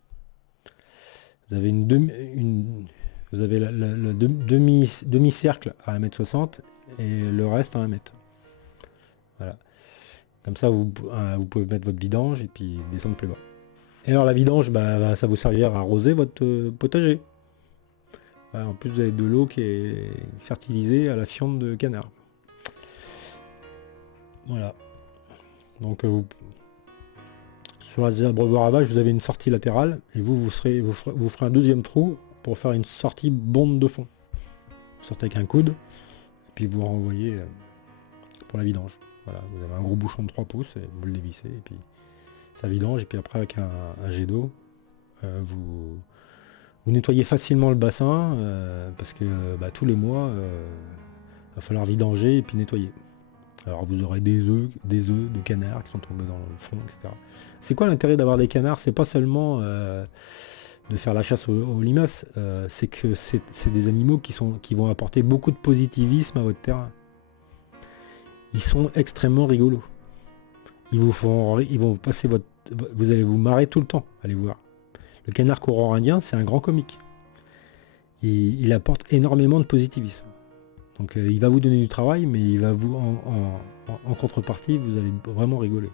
Vous avez vous avez le demi-cercle à 1,60 m et le reste à 1 mètre. Voilà. Comme ça, vous pouvez mettre votre vidange et puis descendre plus bas. Et alors la vidange, bah, ça vous servira à arroser votre potager. Voilà, en plus, vous avez de l'eau qui est fertilisée à la fiente de canard. Voilà. Donc, sur les abreuvoirs à vaches, vous avez une sortie latérale et vous ferez un deuxième trou pour faire une sortie bonde de fond. Vous sortez avec un coude et puis vous renvoyez pour la vidange. Voilà, vous avez un gros bouchon de 3 pouces et vous le dévissez et puis ça vidange. Et puis après, avec un jet d'eau, vous nettoyez facilement le bassin parce que tous les mois, il va falloir vidanger et puis nettoyer. Alors vous aurez des œufs de canards qui sont tombés dans le fond, etc. C'est quoi l'intérêt d'avoir des canards? C'est pas seulement de faire la chasse aux limaces, c'est que c'est des animaux qui vont apporter beaucoup de positivisme à votre terrain. Ils sont extrêmement rigolos. Ils vont passer vous allez vous marrer tout le temps, allez voir. Le canard courant indien, c'est un grand comique. Il apporte énormément de positivisme. Donc il va vous donner du travail, mais il va vous en contrepartie, vous allez vraiment rigoler.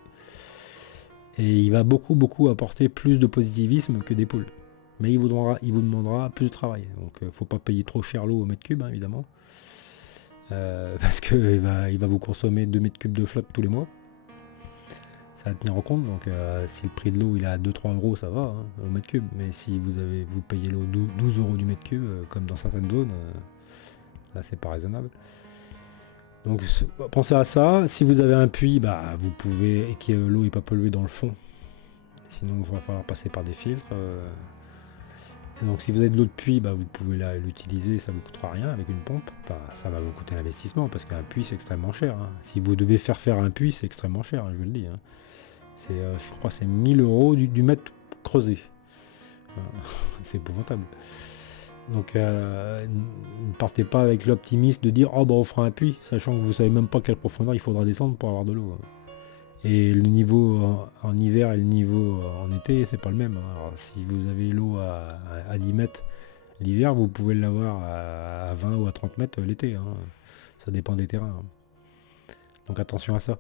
Et il va beaucoup apporter plus de positivisme que des poules. Mais il vous demandera plus de travail. Donc faut pas payer trop cher l'eau au mètre cube, hein, évidemment. Parce qu'il va vous consommer 2 mètres cubes de flotte tous les mois. Ça va tenir en compte. Donc si le prix de l'eau il est à 2-3 euros, ça va hein, au mètre cube. Mais si vous payez l'eau 12 euros du mètre cube, comme dans certaines zones, là c'est pas raisonnable. Donc pensez à ça. Si vous avez un puits, vous pouvez, et que l'eau n'est pas polluée dans le fond. Sinon il va falloir passer par des filtres. Et donc si vous avez de l'eau de puits, vous pouvez l'utiliser, ça ne vous coûtera rien avec une pompe. Ça va vous coûter l'investissement parce qu'un puits c'est extrêmement cher. Hein. Si vous devez faire un puits, c'est extrêmement cher, hein, je vous le dis. Hein. Je crois c'est 1000 euros du mètre creusé. C'est épouvantable. Donc ne partez pas avec l'optimisme de dire on fera un puits, sachant que vous savez même pas quelle profondeur il faudra descendre pour avoir de l'eau. Et le niveau en hiver et le niveau en été, c'est pas le même. Alors, si vous avez l'eau à 10 mètres l'hiver, vous pouvez l'avoir à 20 ou à 30 mètres l'été. Hein. Ça dépend des terrains. Hein. Donc attention à ça.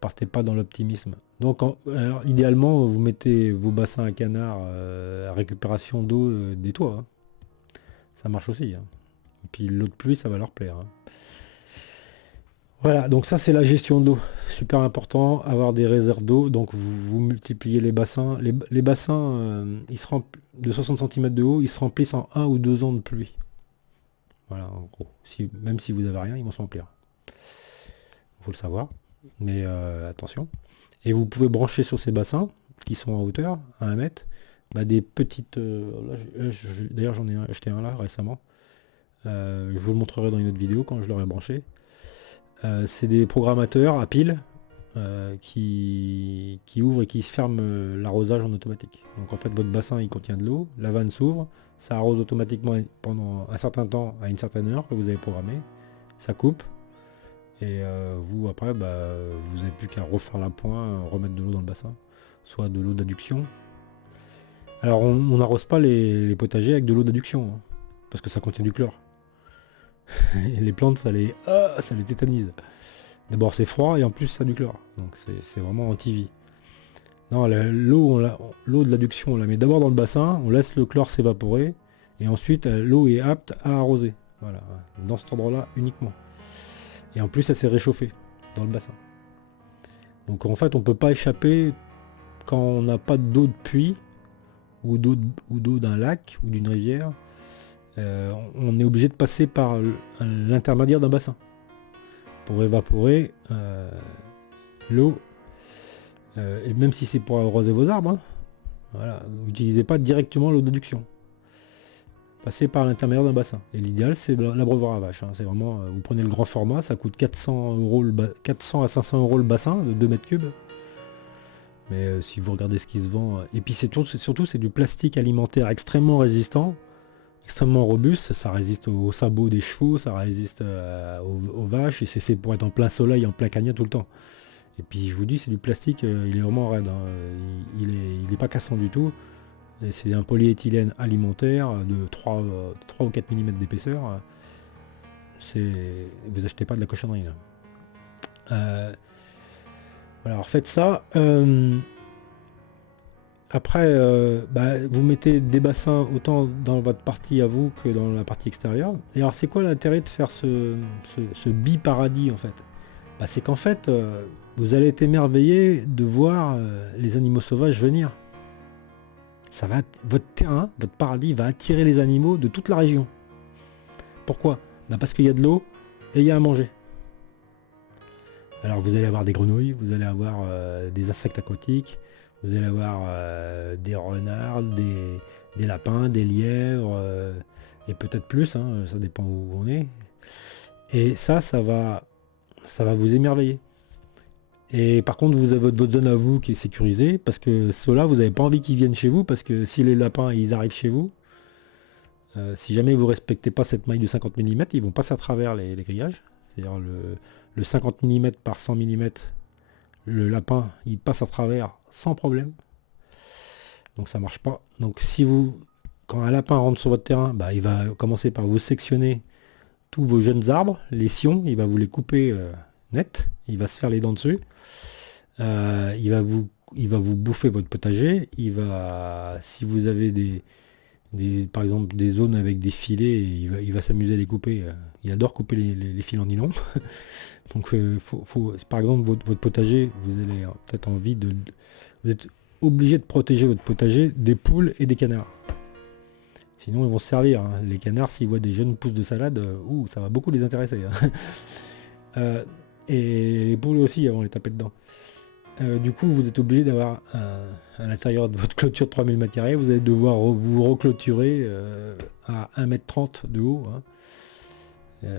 Partez pas dans l'optimisme. Donc alors, idéalement, vous mettez vos bassins à canards à récupération d'eau des toits. Hein. Ça marche aussi. Hein. Et puis l'eau de pluie, ça va leur plaire. Hein. Voilà, donc ça c'est la gestion d'eau. Super important, avoir des réserves d'eau. Donc vous multipliez les bassins. Les bassins, ils se de 60 cm de haut, ils se remplissent en 1 ou 2 ans de pluie. Voilà, en gros. Même si vous n'avez rien, ils vont se remplir. Il faut le savoir. Mais attention. Et vous pouvez brancher sur ces bassins, qui sont en hauteur, à 1 mètre, des petites... D'ailleurs j'en ai acheté un là récemment. Je vous le montrerai dans une autre vidéo quand je l'aurai branché. C'est des programmateurs à pile qui ouvrent et qui se ferment l'arrosage en automatique. Donc en fait votre bassin il contient de l'eau, la vanne s'ouvre, ça arrose automatiquement pendant un certain temps à une certaine heure que vous avez programmé, ça coupe et vous après vous n'avez plus qu'à refaire la pointe, remettre de l'eau dans le bassin, soit de l'eau d'adduction. Alors on n'arrose pas les potagers avec de l'eau d'adduction hein, parce que ça contient du chlore. Et les plantes ça les tétanise. D'abord c'est froid et en plus ça a du chlore. Donc c'est vraiment anti-vie. Non, l'eau de l'adduction on la met d'abord dans le bassin, on laisse le chlore s'évaporer et ensuite l'eau est apte à arroser. Voilà, dans cet endroit-là uniquement. Et en plus elle s'est réchauffée dans le bassin. Donc en fait on peut pas échapper quand on n'a pas d'eau de puits ou d'eau d'un lac ou d'une rivière. On est obligé de passer par l'intermédiaire d'un bassin pour évaporer l'eau et même si c'est pour arroser vos arbres voilà, n'utilisez pas directement l'eau d'adduction, passez par l'intermédiaire d'un bassin et l'idéal c'est l'abreuvoir à vache hein. C'est vraiment vous prenez le grand format, ça coûte 400 à 500 euros le bassin de 2 mètres cubes mais si vous regardez ce qui se vend et puis surtout c'est du plastique alimentaire extrêmement résistant, extrêmement robuste, ça résiste aux sabots des chevaux, ça résiste aux vaches et c'est fait pour être en plein soleil, en plein cagnat tout le temps. Et puis je vous dis c'est du plastique, il est vraiment raide, hein. Il est pas cassant du tout. Et c'est un polyéthylène alimentaire de 3 ou 4 mm d'épaisseur. vous achetez pas de la cochonnerie là. Voilà, alors faites ça. Après, vous mettez des bassins autant dans votre partie à vous que dans la partie extérieure. Et alors c'est quoi l'intérêt de faire ce bi-paradis en fait? C'est qu'en fait, vous allez être émerveillé de voir les animaux sauvages venir. Votre terrain, votre paradis va attirer les animaux de toute la région. Pourquoi? Parce qu'il y a de l'eau et il y a à manger. Alors vous allez avoir des grenouilles, vous allez avoir des insectes aquatiques, vous allez avoir des renards, des lapins, des lièvres, et peut-être plus, hein, ça dépend où on est. Et ça va vous émerveiller. Et par contre, vous avez votre zone à vous qui est sécurisée, parce que ceux-là, vous n'avez pas envie qu'ils viennent chez vous, parce que si les lapins, ils arrivent chez vous, si jamais vous respectez pas cette maille de 50 mm, ils vont passer à travers les grillages. C'est-à-dire le 50 mm par 100 mm, le lapin, il passe à travers sans problème. Donc ça marche pas. Donc quand un lapin rentre sur votre terrain, il va commencer par vous sectionner tous vos jeunes arbres, les sions, il va vous les couper net, il va se faire les dents dessus. Il va vous bouffer votre potager. Si vous avez par exemple des zones avec des filets, il va s'amuser à les couper. Il adore couper les fils en nylon. Donc par exemple votre potager, vous avez peut-être envie vous êtes obligé de protéger votre potager des poules et des canards. Sinon ils vont se servir. Hein. Les canards, s'ils voient des jeunes pousses de salade, ça va beaucoup les intéresser. Hein. Et les poules aussi, avant de les taper dedans. Du coup, vous êtes obligé d'avoir à l'intérieur de votre clôture de 3000 m², vous allez devoir vous reclôturer à 1,30 m de haut. Hein.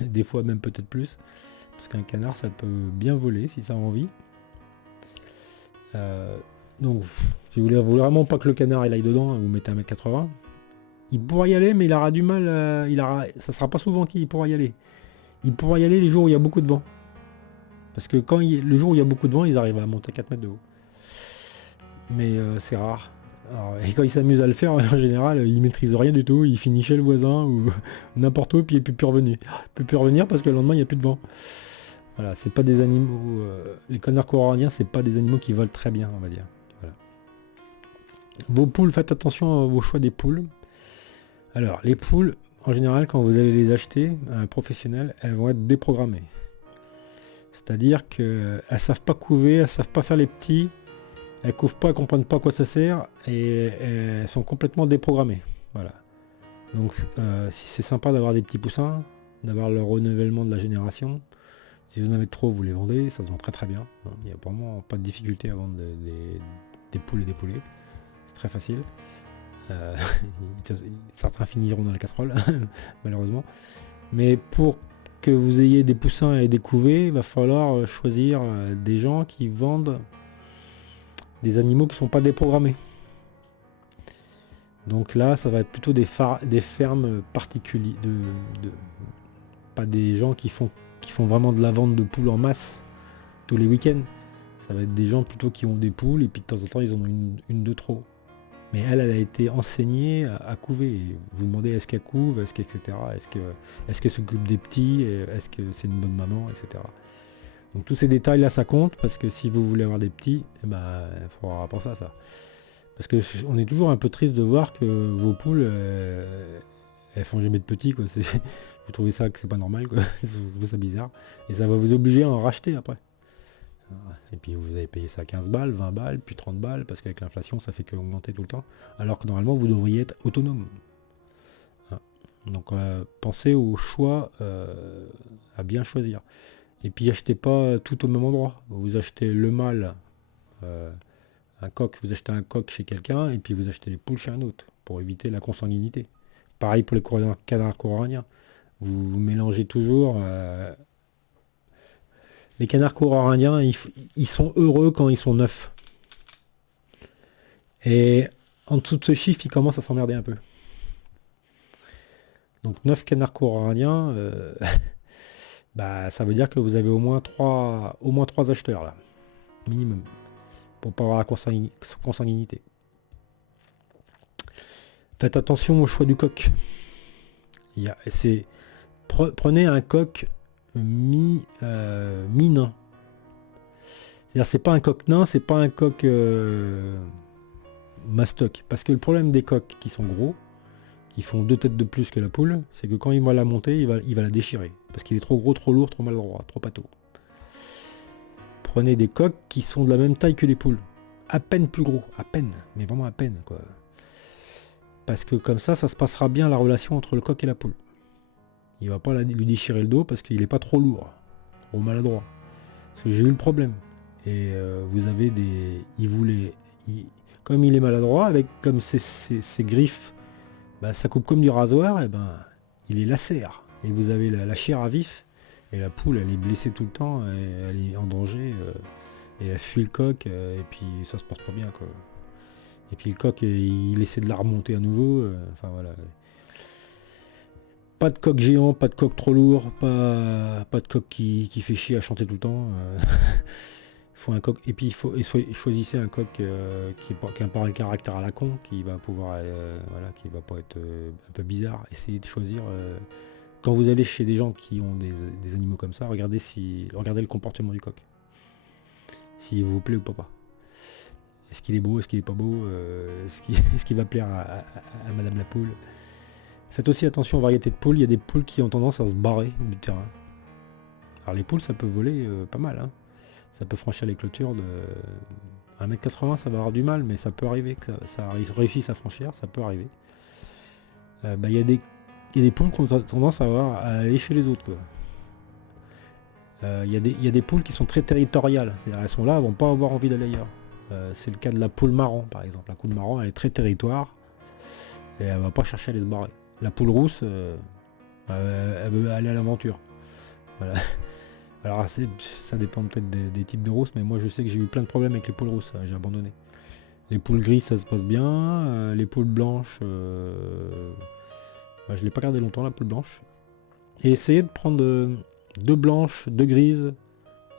Des fois même peut-être plus. Parce qu'un canard, ça peut bien voler si ça a envie. Donc, si vous voulez vraiment pas que le canard il aille dedans, vous mettez 1,80 m. Il pourra y aller, mais il aura du mal. Ça sera pas souvent qu'il pourra y aller. Il pourra y aller les jours où il y a beaucoup de vent. Parce que le jour où il y a beaucoup de vent, ils arrivent à monter 4 mètres de haut. Mais c'est rare. Et quand ils s'amusent à le faire, en général, ils maîtrisent rien du tout. Ils finissent chez le voisin ou n'importe où, puis il ne peut plus revenir. Il ne peut plus revenir parce que le lendemain, il n'y a plus de vent. Voilà, c'est pas des animaux... les canards coralliens, c'est pas des animaux qui volent très bien, on va dire. Voilà. Vos poules, faites attention à vos choix des poules. Alors, les poules, en général, quand vous allez les acheter à un professionnel, elles vont être déprogrammées. C'est-à-dire qu'elles ne savent pas couver, elles ne savent pas faire les petits, elles ne couvent pas, elles ne comprennent pas à quoi ça sert, et elles sont complètement déprogrammées. Voilà. Donc si c'est sympa d'avoir des petits poussins, d'avoir le renouvellement de la génération, si vous en avez trop, vous les vendez, ça se vend très très bien. Il n'y a vraiment pas de difficulté à vendre des poules et des poulets. C'est très facile. Certains finiront dans la casserole, malheureusement. Mais pour que vous ayez des poussins et des couvées, il va falloir choisir des gens qui vendent des animaux qui ne sont pas déprogrammés. Donc là, ça va être plutôt des fermes particulières, pas des gens qui font vraiment de la vente de poules en masse tous les week-ends. Ça va être des gens plutôt qui ont des poules et puis de temps en temps ils en ont une de trop. Mais elle a été enseignée à couver. Et vous demandez est-ce qu'elle couve, etc. Est-ce qu'elle s'occupe des petits, est-ce que c'est une bonne maman, etc. Donc tous ces détails là ça compte parce que si vous voulez avoir des petits, il faudra penser à ça. Parce que on est toujours un peu triste de voir que vos poules elles font jamais de petits quoi. Vous trouvez ça que c'est pas normal quoi. Vous trouvez ça bizarre. Et ça va vous obliger à en racheter après. Et puis vous avez payé ça 15 balles, 20 balles, puis 30 balles, parce qu'avec l'inflation ça fait qu'augmenter tout le temps. Alors que normalement vous devriez être autonome. Donc pensez au choix à bien choisir. Et puis achetez pas tout au même endroit. Vous achetez le mâle, un coq, vous achetez un coq chez quelqu'un, et puis vous achetez les poules chez un autre, pour éviter la consanguinité. Pareil pour les canards coralliens. Vous mélangez toujours... les canards coralliens, ils sont heureux quand ils sont neufs. Et en dessous de ce chiffre, ils commencent à s'emmerder un peu. Donc 9 canards coralliens, ça veut dire que vous avez au moins 3 acheteurs là, minimum, pour pas avoir la consanguinité. Faites attention au choix du coq. prenez un coq mi-nain. C'est-à-dire c'est pas un coq nain, c'est pas un coq mastoc. Parce que le problème des coqs qui sont gros, qui font 2 têtes de plus que la poule, c'est que quand il va la monter, il va la déchirer. Parce qu'il est trop gros, trop lourd, trop maladroit, trop pâteau. Prenez des coqs qui sont de la même taille que les poules. À peine plus gros, à peine, mais vraiment à peine, quoi. Parce que comme ça se passera bien la relation entre le coq et la poule. Il va pas lui déchirer le dos parce qu'il n'est pas trop lourd, trop maladroit. Parce que j'ai eu le problème. Et vous avez des... comme il est maladroit, avec comme ses griffes, bah, ça coupe comme du rasoir, et ben il est lacère. Et vous avez la chair à vif, et la poule elle est blessée tout le temps, et elle est en danger, et elle fuit le coq, et puis ça se passe pas bien, quoi. Et puis le coq il essaie de la remonter à nouveau, enfin voilà. Pas de coq géant, pas de coq trop lourd, pas de coq qui fait chier à chanter tout le temps. Faut un coq, et puis choisissez un coq qui a pas un caractère à la con, qui va pouvoir voilà, qui va pas être un peu bizarre. Essayez de choisir quand vous allez chez des gens qui ont des animaux comme ça, regardez le comportement du coq, s'il vous plaît ou pas. Est-ce qu'il est beau, est-ce qu'il est pas beau, est-ce qu'il va plaire à madame la poule. Faites aussi attention aux variétés de poules. Il y a des poules qui ont tendance à se barrer du terrain. Alors les poules, ça peut voler pas mal, hein. Ça peut franchir les clôtures de 1m80, ça va avoir du mal, mais ça peut arriver que ça réussisse à franchir, ça peut arriver. Il y a des poules qui ont tendance à aller chez les autres, quoi. Il y a des poules qui sont très territoriales, c'est-à-dire elles sont là, elles vont pas avoir envie d'aller ailleurs. C'est le cas de la poule marron, par exemple. La poule marron, elle est très territoire, et elle va pas chercher à aller se barrer. La poule rousse, elle veut aller à l'aventure. Voilà. Alors ça dépend peut-être des types de rousses, mais moi je sais que j'ai eu plein de problèmes avec les poules rousses, j'ai abandonné. Les poules grises ça se passe bien, les poules blanches, je l'ai pas gardé longtemps la poule blanche. Et essayez de prendre 2 blanches, 2 grises,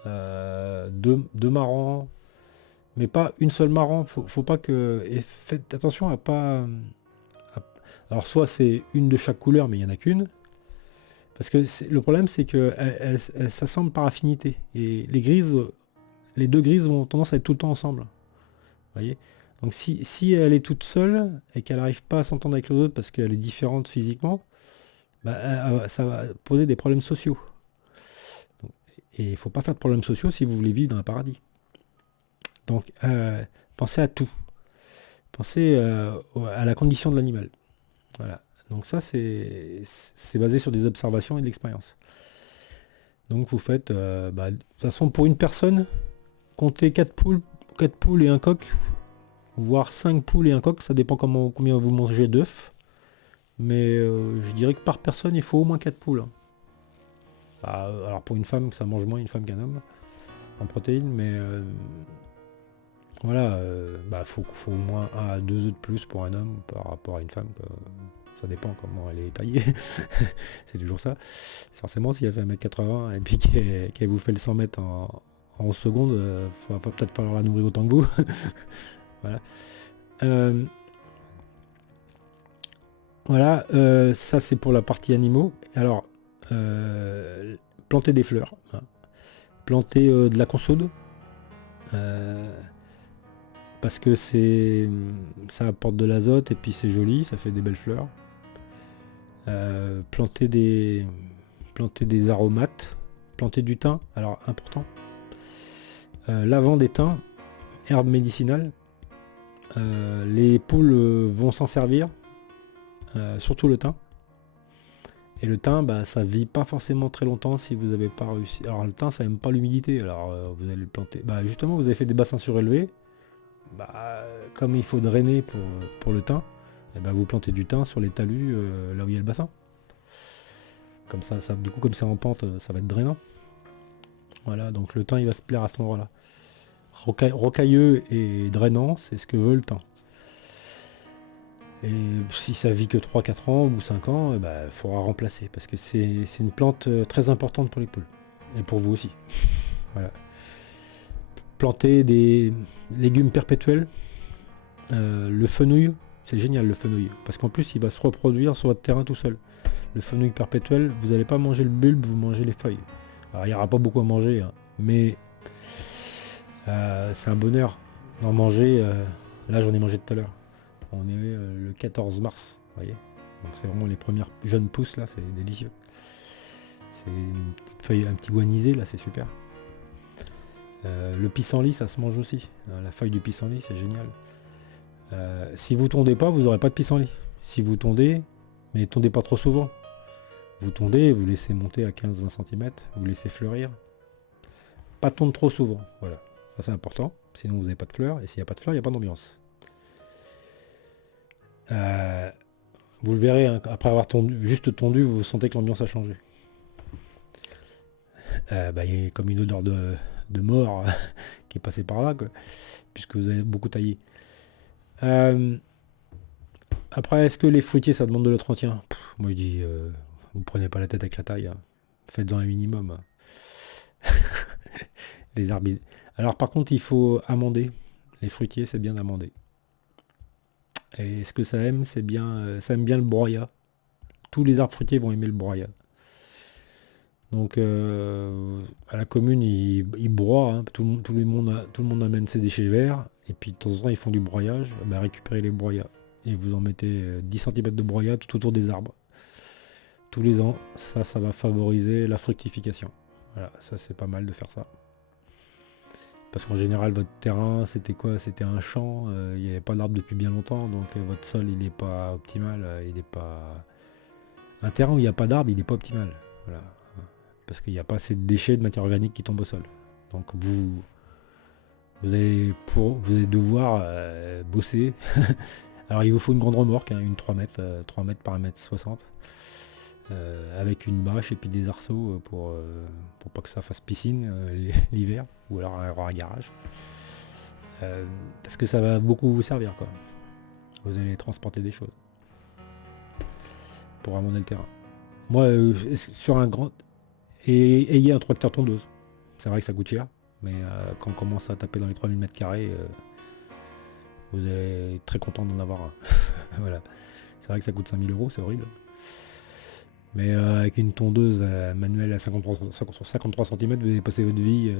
2 marrons, mais pas une seule marron, faut pas que... Et faites attention à pas... Alors soit c'est une de chaque couleur, mais il n'y en a qu'une. Parce que le problème c'est que elles s'assemblent par affinité. Et les 2 grises ont tendance à être tout le temps ensemble. Vous voyez. Donc si elle est toute seule et qu'elle n'arrive pas à s'entendre avec les autres parce qu'elle est différente physiquement, ça va poser des problèmes sociaux. Et il ne faut pas faire de problèmes sociaux si vous voulez vivre dans un paradis. Donc pensez à tout. Pensez à la condition de l'animal. Voilà. Donc ça, c'est basé sur des observations et de l'expérience. Donc vous faites, de toute façon, pour une personne, comptez 4 poules et un coq, voire 5 poules et un coq, ça dépend combien vous mangez d'œufs. Mais je dirais que par personne, il faut au moins 4 poules. Alors pour une femme, ça mange moins une femme qu'un homme, en protéines, mais voilà, faut au moins 1 à 2 œufs de plus pour un homme par rapport à une femme. Ça dépend comment elle est taillée. C'est toujours ça. Forcément, si elle fait 1m80 et puis qu'elle vous fait le 100 mètres en 11 secondes, va peut-être falloir la nourrir autant que vous. Voilà. Voilà, ça c'est pour la partie animaux. Alors, planter des fleurs. Hein. Planter de la consoude. Parce que ça apporte de l'azote et puis c'est joli, ça fait des belles fleurs. Planter des aromates, planter du thym, alors important. Lavande et thym, herbe médicinale. Les poules vont s'en servir, surtout le thym. Et le thym, ça vit pas forcément très longtemps si vous n'avez pas réussi. Alors le thym, ça n'aime pas l'humidité, alors vous allez le planter. Justement, vous avez fait des bassins surélevés. Comme il faut drainer pour le thym, vous plantez du thym sur les talus là où il y a le bassin. Comme ça, du coup, comme c'est en pente, ça va être drainant. Voilà, donc le thym il va se plaire à ce moment-là. Rocailleux et drainant, c'est ce que veut le thym. Et si ça vit que 3-4 ans ou 5 ans, il faudra remplacer parce que c'est une plante très importante pour les poules. Et pour vous aussi. Voilà. Planter des légumes perpétuels, le fenouil, C'est génial le fenouil, parce qu'en plus il va se reproduire sur votre terrain tout seul. Le fenouil perpétuel, vous n'allez pas manger le bulbe, vous mangez les feuilles. Alors il n'y aura pas beaucoup à manger, hein, mais c'est un bonheur d'en manger. Là j'en ai mangé tout à l'heure. On est le 14 mars, vous voyez. Donc c'est vraiment les premières jeunes pousses là, c'est délicieux. C'est une petite feuille, un petit goût anisé là, c'est super. Le pissenlit, ça se mange aussi. La feuille du pissenlit, c'est génial. Si vous tondez pas, vous n'aurez pas de pissenlit. Si vous tondez, mais tondez pas trop souvent. Vous tondez, vous laissez monter à 15-20 cm, vous laissez fleurir. Pas tondre trop souvent, voilà. Ça c'est important, sinon vous n'avez pas de fleurs, et s'il n'y a pas de fleurs, il n'y a pas d'ambiance. Vous le verrez, hein, après avoir juste tondu, vous sentez que l'ambiance a changé. Il y a comme une odeur de mort qui est passée par là, quoi, puisque vous avez beaucoup taillé. Après, est-ce que les fruitiers, ça demande de l'entretien? Moi je dis, vous prenez pas la tête avec la taille, hein. Faites-en un minimum, hein. Les arbres. Alors par contre, il faut amender. Les fruitiers, c'est bien d'amender. Et ce que ça aime, c'est bien, ça aime bien le broyat. Tous les arbres fruitiers vont aimer le broyat. Donc à la commune, ils broient, hein. Tout le monde amène ses déchets verts. Et puis de temps en temps, ils font du broyage. Récupérez les broyats. Et vous en mettez 10 cm de broyat tout autour des arbres. Tous les ans, ça va favoriser la fructification. Voilà, ça c'est pas mal de faire ça. Parce qu'en général, votre terrain, c'était quoi? C'était un champ, il n'y avait pas d'arbres depuis bien longtemps, donc votre sol, il n'est pas optimal, il n'est pas... Un terrain où il n'y a pas d'arbres, il n'est pas optimal. Voilà. Parce qu'il n'y a pas assez de déchets de matière organique qui tombent au sol. Donc vous allez devoir bosser. Alors il vous faut une grande remorque, hein, une 3 mètres par 1,60 m. Avec une bâche et puis des arceaux pour pas que ça fasse piscine l'hiver, ou alors avoir un garage. Parce que ça va beaucoup vous servir, quoi. Vous allez transporter des choses pour amender le terrain. Moi, sur un grand... Et ayez un tracteur tondeuse. C'est vrai que ça coûte cher, mais quand on commence à taper dans les 3000 m², vous êtes très content d'en avoir un. Voilà. C'est vrai que ça coûte 5000 €, c'est horrible. Mais avec une tondeuse manuelle à 53 cm, vous allez passer votre vie,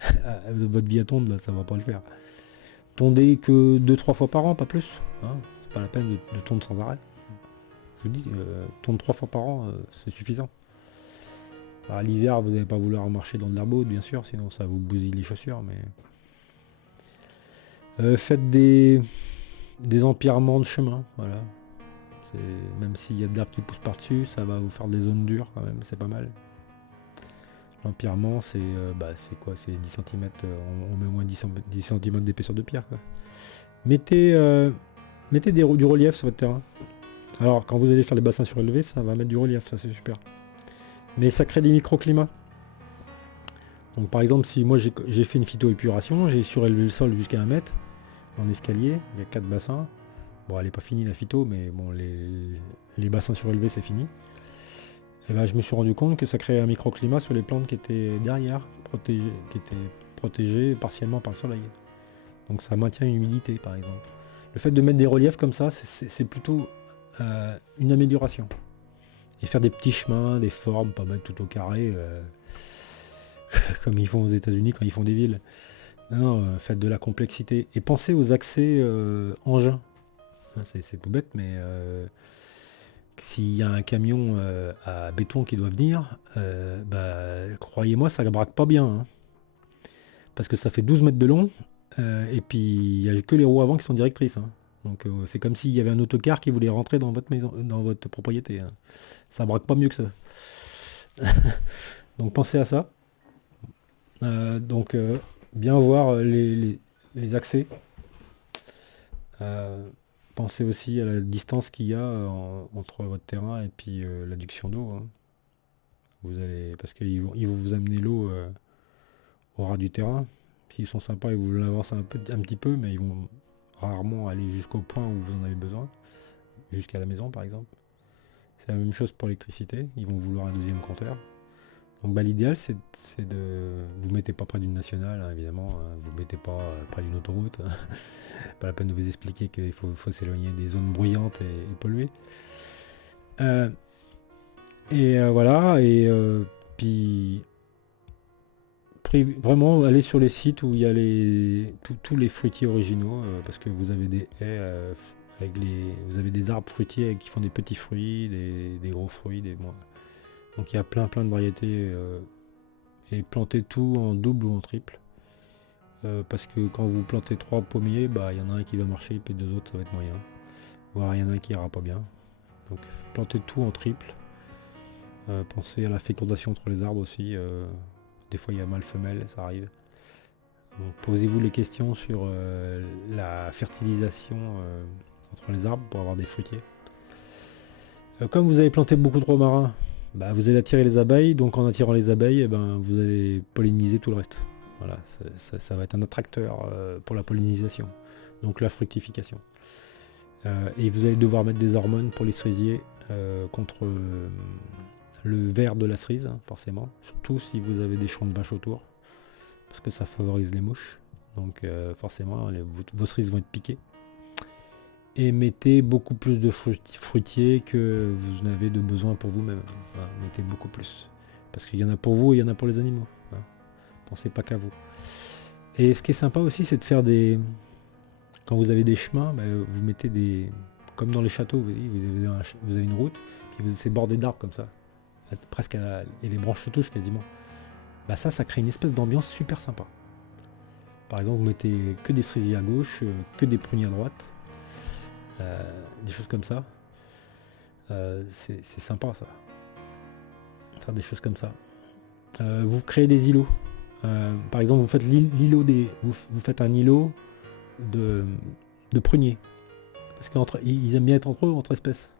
à tondre, là, ça va pas le faire. Tondez que 2-3 fois par an, pas plus. Hein. C'est pas la peine de tondre sans arrêt. Je vous dis, tondre 3 fois par an, c'est suffisant. À l'hiver, vous n'allez pas vouloir marcher dans de l'herbe haute, bien sûr, sinon ça vous bousille les chaussures. Mais faites des empierrements de chemin, voilà. Même s'il y a de l'herbe qui pousse par-dessus, ça va vous faire des zones dures quand même, c'est pas mal. L'empierrement, c'est quoi? C'est 10 cm, on met au moins 10 cm d'épaisseur de pierre, quoi. Mettez du relief sur votre terrain. Alors, quand vous allez faire les bassins surélevés, ça va mettre du relief, ça c'est super. Mais ça crée des microclimats. Donc par exemple, si moi j'ai fait une phytoépuration, j'ai surélevé le sol jusqu'à 1 mètre en escalier, il y a 4 bassins. Bon, elle n'est pas finie la phyto, mais bon, les bassins surélevés, c'est fini. Et ben, je me suis rendu compte que ça créait un microclimat sur les plantes qui étaient derrière, qui étaient protégées partiellement par le soleil. Donc ça maintient une humidité, par exemple. Le fait de mettre des reliefs comme ça, c'est plutôt une amélioration. Et faire des petits chemins, des formes, pas mettre tout au carré, comme ils font aux États-Unis quand ils font des villes. Non, faites de la complexité. Et pensez aux accès engins. C'est tout bête, mais s'il y a un camion à béton qui doit venir, croyez-moi, ça ne braque pas bien. Hein. Parce que ça fait 12 mètres de long, et puis il n'y a que les roues avant qui sont directrices. Hein. Donc c'est comme s'il y avait un autocar qui voulait rentrer dans votre maison, dans votre propriété. Hein. Ça braque pas mieux que ça. Donc pensez à ça. Bien voir les accès. Pensez aussi à la distance qu'il y a entre votre terrain et puis l'adduction d'eau. Hein. Parce qu'ils vont vous amener l'eau au ras du terrain. S'ils sont sympas, ils vous l'avancent un petit peu, mais ils vont rarement aller jusqu'au point où vous en avez besoin, jusqu'à la maison par exemple. C'est la même chose pour l'électricité, ils vont vouloir un deuxième compteur. Donc bah, l'idéal c'est de... Vous mettez pas près d'une nationale, hein, évidemment, hein, vous mettez pas près d'une autoroute. Pas la peine de vous expliquer qu'il faut s'éloigner des zones bruyantes et polluées. Voilà, puis vraiment aller sur les sites où il y a tous les fruitiers originaux, parce que vous avez des haies vous avez des arbres fruitiers qui font des petits fruits, des gros fruits, donc il y a plein de variétés, et plantez tout en double ou en triple, parce que quand vous plantez 3 pommiers, bah il y en a un qui va marcher, puis 2 autres ça va être moyen, voire il y en a un qui ira pas bien. Donc plantez tout en triple. Pensez à la fécondation entre les arbres aussi. Des fois il y a mâle-femelle, ça arrive. Donc posez-vous les questions sur la fertilisation entre les arbres pour avoir des fruitiers. Comme vous avez planté beaucoup de romarin, bah, vous allez attirer les abeilles, donc en attirant les abeilles, vous allez polliniser tout le reste. Voilà, ça va être un attracteur pour la pollinisation, donc la fructification. Et vous allez devoir mettre des hormones pour les cerisiers contre le ver de la cerise, hein, forcément, surtout si vous avez des champs de vaches autour, parce que ça favorise les mouches, donc forcément vos cerises vont être piquées. Et mettez beaucoup plus de fruitiers que vous n'avez de besoin pour vous-même. Voilà, mettez beaucoup plus, parce qu'il y en a pour vous et il y en a pour les animaux, hein. Pensez pas qu'à vous. Et ce qui est sympa aussi, c'est de faire quand vous avez des chemins, vous mettez comme dans les châteaux, vous avez une route, puis vous êtes bordé d'arbres comme ça, presque et les branches se touchent quasiment. Bah ça crée une espèce d'ambiance super sympa. Par exemple, vous mettez que des cerisiers à gauche, que des pruniers à droite, des choses comme ça. C'est sympa ça. Faire des choses comme ça. Vous créez des îlots. Par exemple, vous faites vous faites un îlot de pruniers. Parce qu'ils aiment bien être entre eux, entre espèces.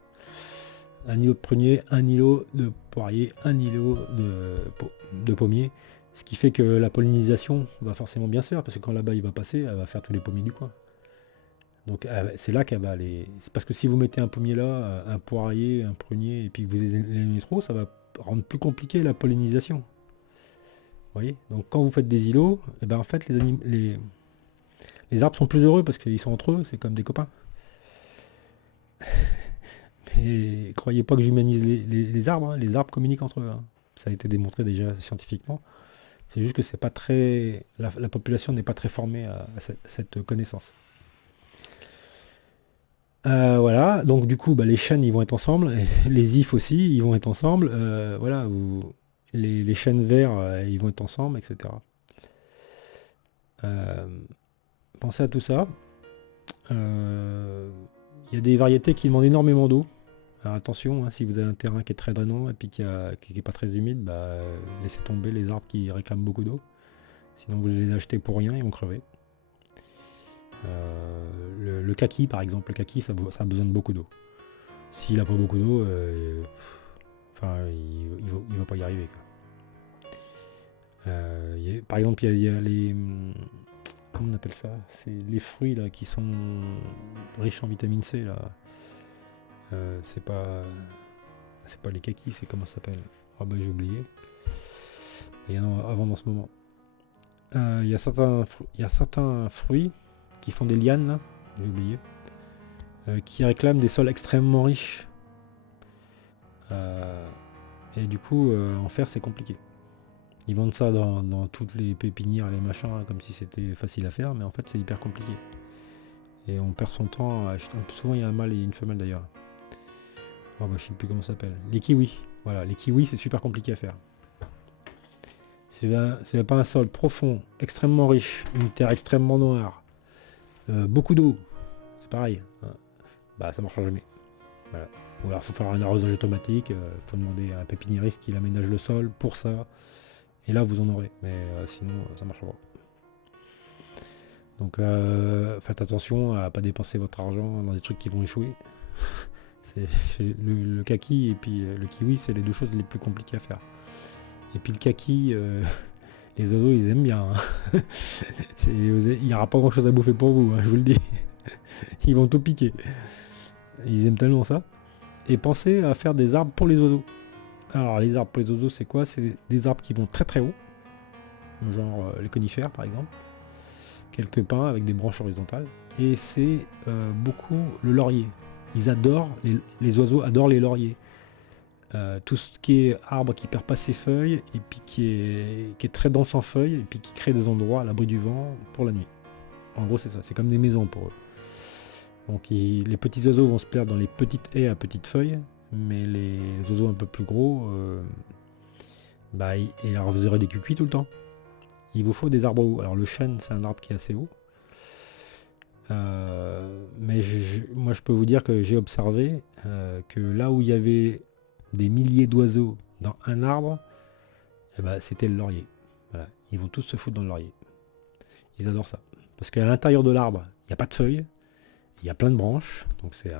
Un îlot de prunier, un îlot de poirier, un îlot de pommier. Ce qui fait que la pollinisation va forcément bien se faire, parce que quand l'abeille va passer, elle va faire tous les pommiers du coin. Donc c'est là qu'elle va aller. C'est parce que si vous mettez un pommier là, un poirier, un prunier, et puis que vous les éloignez trop, ça va rendre plus compliqué la pollinisation. Vous voyez? Donc quand vous faites des îlots, en fait les arbres sont plus heureux parce qu'ils sont entre eux, c'est comme des copains. Mais croyez pas que j'humanise les arbres, hein. Les arbres communiquent entre eux, hein. Ça a été démontré déjà scientifiquement. C'est juste que c'est pas très. La population n'est pas très formée à cette connaissance. Voilà, donc du coup les chênes ils vont être ensemble, et les ifs aussi ils vont être ensemble, voilà, les chênes verts ils vont être ensemble, etc. Pensez à tout ça. Il y a des variétés qui demandent énormément d'eau. Alors attention, hein, si vous avez un terrain qui est très drainant et puis qui est pas très humide, laissez tomber les arbres qui réclament beaucoup d'eau. Sinon vous les achetez pour rien, ils vont crever. Le kaki par exemple, le kaki ça a besoin de beaucoup d'eau. S'il n'a pas beaucoup d'eau, il va pas y arriver, quoi. Par exemple il y a les... Comment on appelle ça? C'est les fruits là qui sont riches en vitamine C là. C'est pas les kakis, c'est comment ça s'appelle? Ah j'ai oublié. Il y en a avant dans ce moment. Il y a certains fruits qui font des lianes là, j'ai oublié, qui réclament des sols extrêmement riches. Et du coup, en faire c'est compliqué. Ils vendent ça dans toutes les pépinières, les machins, hein, comme si c'était facile à faire, mais en fait c'est hyper compliqué. Et on perd son temps. Souvent il y a un mâle et une femelle d'ailleurs. Je sais plus comment ça s'appelle. Les kiwis. Voilà, les kiwis c'est super compliqué à faire. C'est pas un sol profond, extrêmement riche, une terre extrêmement noire, beaucoup d'eau, c'est pareil, hein. Ça marchera jamais. Voilà. Ou alors il faut faire un arrosage automatique, faut demander à un pépiniériste qu'il aménage le sol pour ça, et là vous en aurez, mais sinon ça marchera pas. Donc faites attention à pas dépenser votre argent dans des trucs qui vont échouer. Le kaki et puis le kiwi, c'est les deux choses les plus compliquées à faire. Et puis le kaki, les oiseaux ils aiment bien, hein. Il n'y aura pas grand chose à bouffer pour vous, hein, je vous le dis. Ils vont tout piquer. Ils aiment tellement ça. Et pensez à faire des arbres pour les oiseaux. Alors les arbres pour les oiseaux, c'est quoi? C'est des arbres qui vont très très haut, genre les conifères par exemple, quelques pins avec des branches horizontales, et c'est beaucoup le laurier. Ils adorent, les oiseaux adorent les lauriers. Tout ce qui est arbre qui perd pas ses feuilles, et puis qui est très dense en feuilles, et puis qui crée des endroits à l'abri du vent pour la nuit. En gros c'est ça, c'est comme des maisons pour eux. Donc les petits oiseaux vont se plaire dans les petites haies à petites feuilles, mais les oiseaux un peu plus gros, et alors vous aurez des cucuis tout le temps. Il vous faut des arbres hauts. Alors le chêne, c'est un arbre qui est assez haut. Mais moi je peux vous dire que j'ai observé que là où il y avait des milliers d'oiseaux dans un arbre, c'était le laurier. Voilà. Ils vont tous se foutre dans le laurier. Ils adorent ça. Parce qu'à l'intérieur de l'arbre, il n'y a pas de feuilles, il y a plein de branches, donc c'est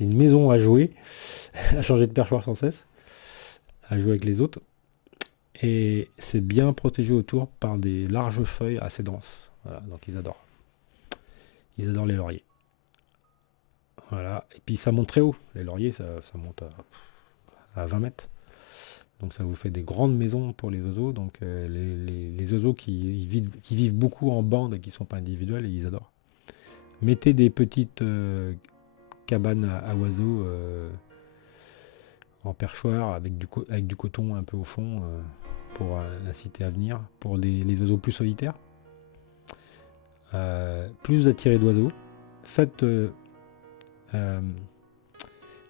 une maison à jouer, à changer de perchoir sans cesse, à jouer avec les autres. Et c'est bien protégé autour par des larges feuilles assez denses. Voilà, donc ils adorent. Ils adorent les lauriers. Voilà. Et puis ça monte très haut. Les lauriers, ça monte à 20 mètres. Donc ça vous fait des grandes maisons pour les oiseaux. Donc les oiseaux qui vivent beaucoup en bande et qui ne sont pas individuels, ils adorent. Mettez des petites cabanes à oiseaux en perchoir avec du coton un peu au fond pour inciter à venir. Pour les oiseaux plus solitaires. Plus vous attirez d'oiseaux, faites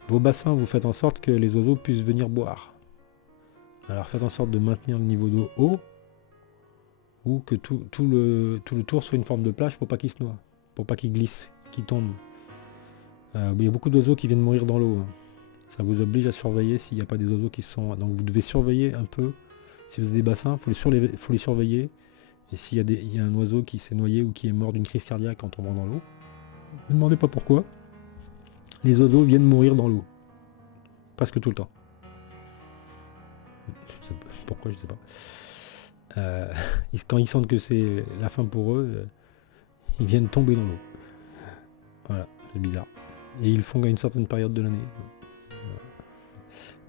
vos bassins, vous faites en sorte que les oiseaux puissent venir boire. Alors faites en sorte de maintenir le niveau d'eau haut, ou que tout le tour soit une forme de plage pour pas qu'ils se noient, pour pas qu'ils glissent, qu'ils tombent. Il y a beaucoup d'oiseaux qui viennent mourir dans l'eau. Ça vous oblige à surveiller s'il n'y a pas des oiseaux qui sont... Donc vous devez surveiller un peu. Si vous avez des bassins, il faut les surveiller. Et s'il y a un oiseau qui s'est noyé ou qui est mort d'une crise cardiaque en tombant dans l'eau, ne demandez pas pourquoi. Les oiseaux viennent mourir dans l'eau. Presque tout le temps. Je sais pas, pourquoi, je sais pas. Quand ils sentent que c'est la fin pour eux, ils viennent tomber dans l'eau. Voilà, c'est bizarre. Et ils le font à une certaine période de l'année.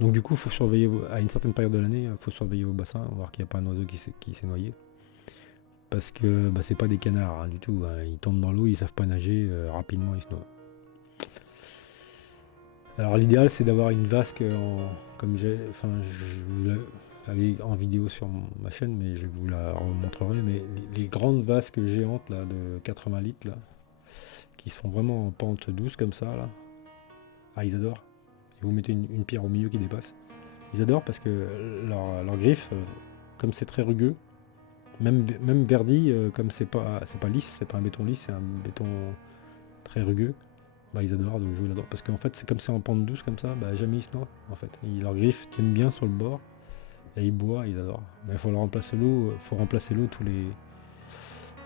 Donc du coup, faut surveiller à une certaine période de l'année, il faut surveiller vos bassins, voir qu'il n'y a pas un oiseau qui s'est noyé. Parce que c'est pas des canards du tout. Ils tombent dans l'eau, ils savent pas nager, rapidement ils se noient. Alors l'idéal c'est d'avoir une vasque comme j'ai. Enfin je vous aller en vidéo sur ma chaîne, mais je vous la remontrerai. Mais les grandes vasques géantes là, de 80 litres là, qui sont vraiment en pente douce comme ça là. Ils adorent. Et vous mettez une pierre au milieu qui dépasse. Ils adorent parce que leur griffe, comme c'est très rugueux, même verdi, comme c'est pas lisse, c'est pas un béton lisse, c'est un béton très rugueux, ils adorent de jouer là-dedans. Parce qu'en fait, c'est comme c'est en pente douce comme ça, jamais ils se noient. En fait, leurs griffes tiennent bien sur le bord et ils boivent, ils adorent. Mais il faut remplacer l'eau,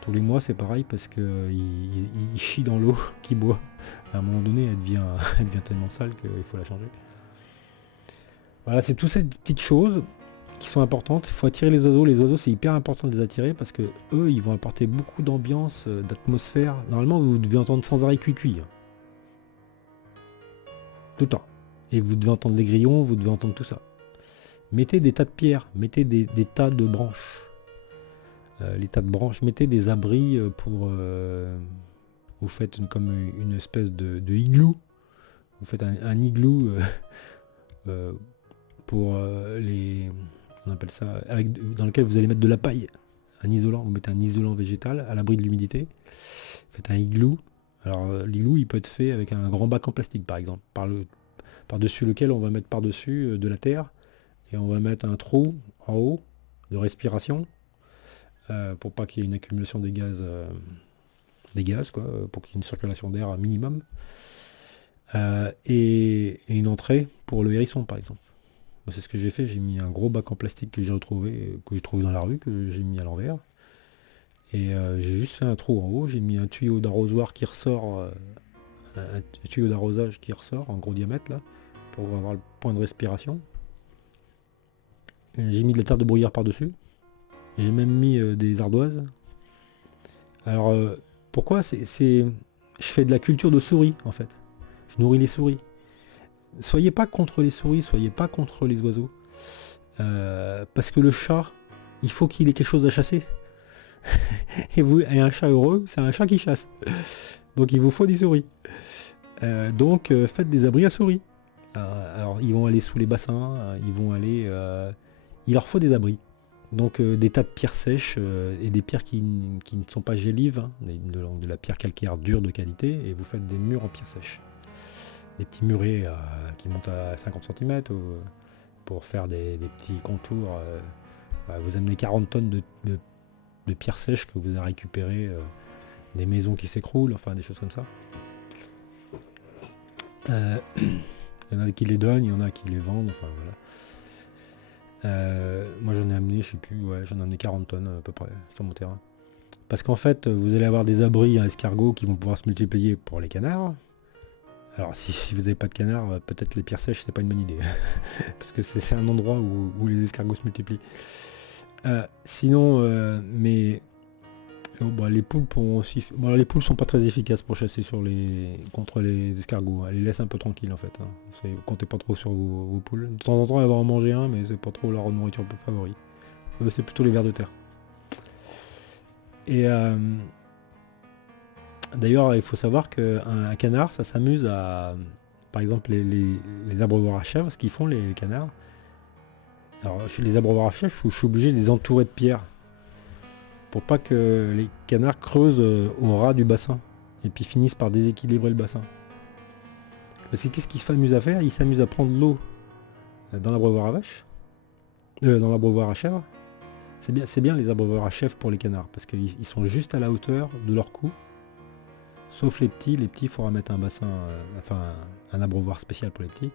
tous les mois, c'est pareil parce que ils chient dans l'eau qu'ils boivent. À un moment donné, elle devient tellement sale qu'il faut la changer. Voilà, c'est toutes ces petites choses qui sont importantes. Il faut attirer les oiseaux. Les oiseaux, c'est hyper important de les attirer parce que eux, ils vont apporter beaucoup d'ambiance, d'atmosphère. Normalement, vous devez entendre sans arrêt cuicui. Tout le temps. Et vous devez entendre les grillons, vous devez entendre tout ça. Mettez des tas de pierres, mettez des tas de branches. Les tas de branches, mettez des abris pour... vous faites comme une espèce de igloo. Vous faites un igloo pour les... On appelle ça... dans lequel vous allez mettre de la paille. Un isolant, vous mettez un isolant végétal à l'abri de l'humidité. Vous faites un igloo. Alors l'igloo, il peut être fait avec un grand bac en plastique, par exemple. Par-dessus lequel on va mettre par-dessus de la terre. Et on va mettre un trou en haut de respiration. Pour pas qu'il y ait une accumulation des gaz, quoi, pour qu'il y ait une circulation d'air minimum. Et une entrée pour le hérisson, par exemple. C'est ce que j'ai fait, j'ai mis un gros bac en plastique que j'ai trouvé dans la rue, que j'ai mis à l'envers. Et j'ai juste fait un trou en haut, j'ai mis un tuyau d'arrosoir qui ressort, un tuyau d'arrosage qui ressort en gros diamètre, là, pour avoir le point de respiration. J'ai mis de la terre de bruyère par-dessus. J'ai même mis des ardoises. Alors, pourquoi je fais de la culture de souris, en fait. Je nourris les souris. soyez pas contre les souris, soyez pas contre les oiseaux. Parce que le chat, il faut qu'il ait quelque chose à chasser. Et un chat heureux, c'est un chat qui chasse. Donc il vous faut des souris. Donc faites des abris à souris. Alors ils vont aller sous les bassins, ils vont aller... il leur faut des abris. Donc des tas de pierres sèches et des pierres qui ne sont pas gélives, hein, de la pierre calcaire dure de qualité, et vous faites des murs en pierre sèche. Des petits murets qui montent à 50 cm pour faire des petits contours. Vous amenez 40 tonnes de pierres sèches que vous avez récupérées, des maisons qui s'écroulent, enfin des choses comme ça. Il y en a qui les donnent, il y en a qui les vendent, enfin voilà. Moi j'en ai amené, je sais plus, j'en ai amené 40 tonnes à peu près sur mon terrain. Parce qu'en fait, vous allez avoir des abris à escargots qui vont pouvoir se multiplier pour les canards. Alors si vous n'avez pas de canards, peut-être les pierres sèches, c'est pas une bonne idée. Parce que c'est un endroit où les escargots se multiplient. Sinon, les poules aussi. Les poules sont pas très efficaces pour chasser contre les escargots. Elles les laissent un peu tranquilles en fait. Comptez pas trop sur vos poules. De temps en temps, elles vont en manger un, mais c'est pas trop leur nourriture favorite. C'est plutôt les vers de terre. Et d'ailleurs, il faut savoir qu'un canard, ça s'amuse à, par exemple, les abreuvoirs à chèvres, ce qu'ils font les canards. Alors, chez les abreuvoirs à chèvres, je suis obligé de les entourer de pierres. Pour pas que les canards creusent au ras du bassin et puis finissent par déséquilibrer le bassin. Parce que qu'est-ce qu'ils s'amusent à faire? Ils s'amusent à prendre l'eau dans l'abreuvoir à vache, dans l'abreuvoir à chèvre. C'est bien les abreuvoirs à chèvre pour les canards parce qu'ils sont juste à la hauteur de leur cou. Sauf les petits, il faudra mettre un bassin, un abreuvoir spécial pour les petits.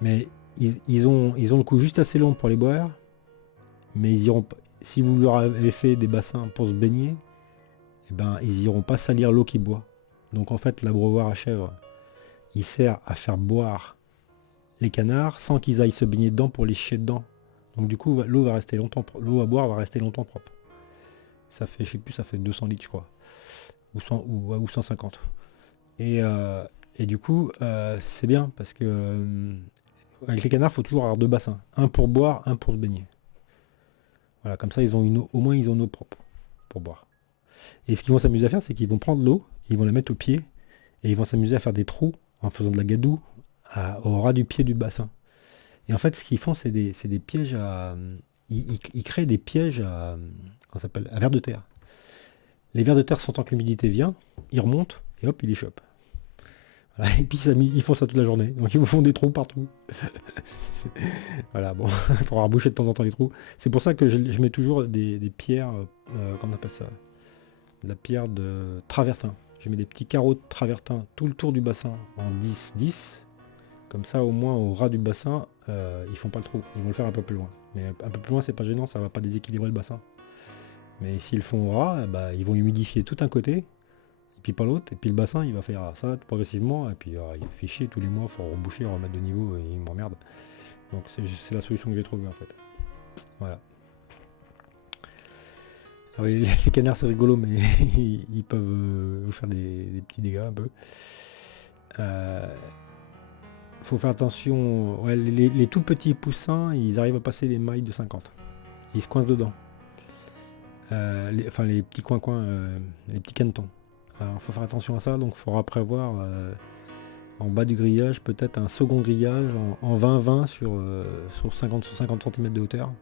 Mais ils ont le cou juste assez long pour les boire, mais ils iront pas. Si vous leur avez fait des bassins pour se baigner, ils iront pas salir l'eau qu'ils boivent. Donc en fait, l'abreuvoir à chèvre, il sert à faire boire les canards sans qu'ils aillent se baigner dedans pour les chier dedans. Donc du coup, l'eau à boire va rester longtemps propre. Ça fait, je sais plus, ça fait 200 litres, je crois, ou 150. Et du coup, c'est bien parce que avec les canards, il faut toujours avoir 2 bassins, un pour boire, un pour se baigner. Voilà, comme ça, au moins ils ont une eau propre pour boire. Et ce qu'ils vont s'amuser à faire, c'est qu'ils vont prendre l'eau, ils vont la mettre au pied, et ils vont s'amuser à faire des trous en faisant de la gadoue au ras du pied du bassin. Et en fait, ce qu'ils font, c'est des pièges à... Ils créent des pièges à vers de terre. Les vers de terre sentant que l'humidité vient, ils remontent, et hop, ils les chopent. Voilà, et puis ils font ça toute la journée, donc ils vous font des trous partout. Voilà, bon, il faudra boucher de temps en temps les trous. C'est pour ça que je mets toujours des pierres, comment on appelle ça, de la pierre de travertin. Je mets des petits carreaux de travertin tout le tour du bassin en 10-10. Comme ça, au moins, au ras du bassin, ils font pas le trou. Ils vont le faire un peu plus loin. Mais un peu plus loin, c'est pas gênant, ça va pas déséquilibrer le bassin. Mais s'ils le font au ras, ils vont humidifier tout un côté, et puis pas l'autre, et puis le bassin il va faire ça progressivement, et puis il fait chier tous les mois, il faut reboucher, remettre de niveau, et il m'emmerde. Donc c'est la solution que j'ai trouvée en fait. Voilà. Ah oui, les canards c'est rigolo, mais ils peuvent vous faire des petits dégâts un peu. Faut faire attention, les tout petits poussins, ils arrivent à passer les mailles de 50. Ils se coincent dedans. Les petits coins, les petits canetons. Alors, faut faire attention à ça, donc il faudra prévoir en bas du grillage peut-être un second grillage en 20-20 sur 50 cm de hauteur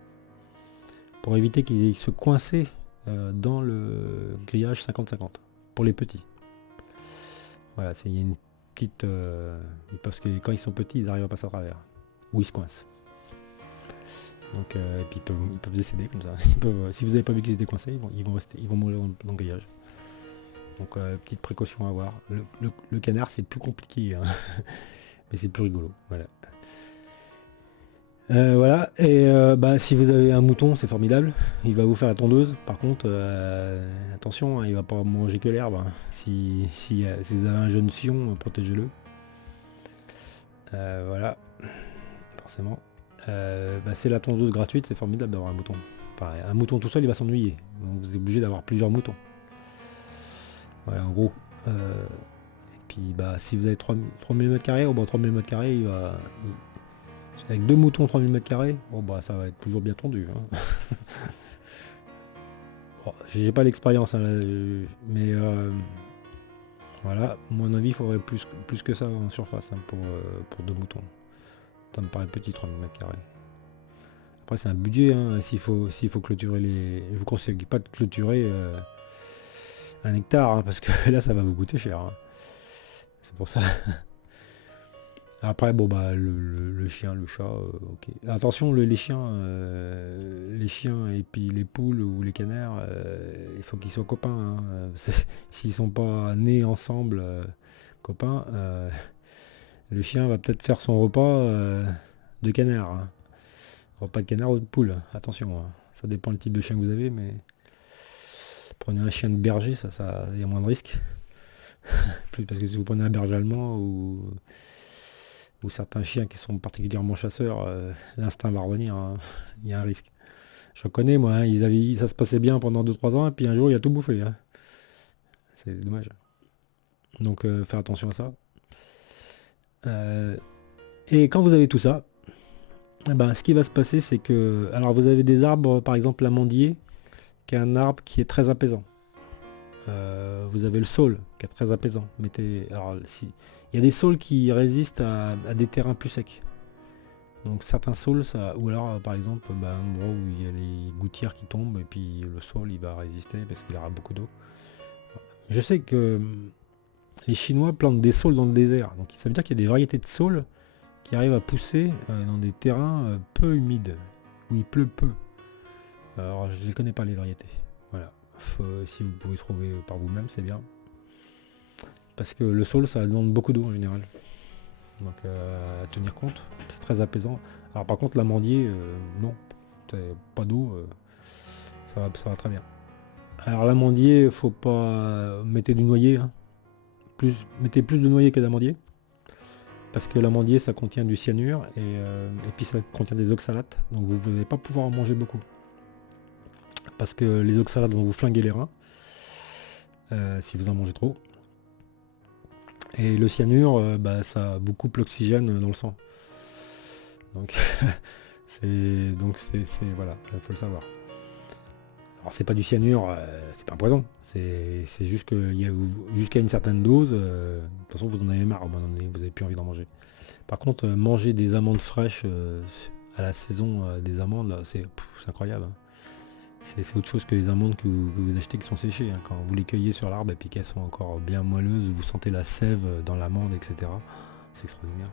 pour éviter qu'ils aient se coincer dans le grillage 50-50 pour les petits. Voilà, il y a une petite... parce que quand ils sont petits, ils arrivent à passer à travers. Ou ils se coincent. Donc, et puis ils peuvent décéder comme ça. Si vous n'avez pas vu qu'ils étaient coincés, ils vont mourir dans le grillage. Donc petite précaution à avoir. Le canard c'est plus compliqué, hein. Mais c'est plus rigolo. Voilà. Voilà. Et si vous avez un mouton, c'est formidable. Il va vous faire la tondeuse. Par contre, attention, hein, il va pas manger que l'herbe. Hein. Si vous avez un jeune sion, protégez-le. Voilà. Forcément. C'est la tondeuse gratuite, c'est formidable d'avoir un mouton. Enfin, un mouton tout seul, il va s'ennuyer. Donc vous êtes obligé d'avoir plusieurs moutons. Voilà, en gros. puis bah si vous avez 3000 m², bon 3000 m², avec 2 moutons 3000 m², bon bah ça va être toujours bien tendu. Hein. Bon, j'ai pas l'expérience, hein, mais voilà, à mon avis, il faudrait plus que ça en surface, hein, pour 2 moutons. Ça me paraît petit 3000 m². Après c'est un budget, hein, s'il faut clôturer les. Je vous conseille pas de clôturer 1 hectare, hein, parce que là ça va vous coûter cher. Hein. C'est pour ça. Après bon bah le chien, le chat, ok. Attention les chiens et puis les poules ou les canards, il faut qu'ils soient copains. Hein. S'ils sont pas nés ensemble, copains, le chien va peut-être faire son repas de canard. Hein. Repas de canard ou de poule, attention. Hein. Ça dépend le type de chien que vous avez, mais prenez un chien de berger, ça y a moins de risques. Parce que si vous prenez un berger allemand ou certains chiens qui sont particulièrement chasseurs, l'instinct va revenir, hein. Il y a un risque. Je connais moi, hein, ça se passait bien pendant 2-3 ans et puis un jour il a tout bouffé. Hein. C'est dommage. Donc faire attention à ça. Et quand vous avez tout ça, eh ben, ce qui va se passer c'est que. Alors vous avez des arbres, par exemple l'amandier, qui est un arbre qui est très apaisant. Vous avez le saule qui est très apaisant. Alors, il y a des saules qui résistent à des terrains plus secs. Donc certains saules, ou alors par exemple un endroit où il y a les gouttières qui tombent et puis le saule il va résister parce qu'il aura beaucoup d'eau. Je sais que les Chinois plantent des saules dans le désert. Donc ça veut dire qu'il y a des variétés de saules qui arrivent à pousser dans des terrains peu humides, où il pleut peu. Alors je ne les connais pas les variétés. Voilà. Si vous pouvez trouver par vous-même, c'est bien. Parce que le saule, ça demande beaucoup d'eau en général. Donc à tenir compte, c'est très apaisant. Alors par contre, l'amandier, non, pas d'eau, ça va très bien. Alors l'amandier, faut pas mettre du noyer. Hein. Mettez plus de noyer que d'amandier. Parce que l'amandier, ça contient du cyanure et puis ça contient des oxalates. Donc vous n'allez pas pouvoir en manger beaucoup. Parce que les oxalates vont vous flinguer les reins si vous en mangez trop. Et le cyanure, ça vous coupe l'oxygène dans le sang. Donc c'est voilà, il faut le savoir. Alors c'est pas du cyanure, c'est pas un poison. C'est juste que jusqu'à une certaine dose, de toute façon vous en avez marre, vous n'avez plus envie d'en manger. Par contre, manger des amandes fraîches à la saison des amandes, c'est incroyable. Hein. C'est autre chose que les amandes que vous achetez qui sont séchées. Hein. Quand vous les cueillez sur l'arbre et puis qu'elles sont encore bien moelleuses, vous sentez la sève dans l'amande, etc. C'est extraordinaire.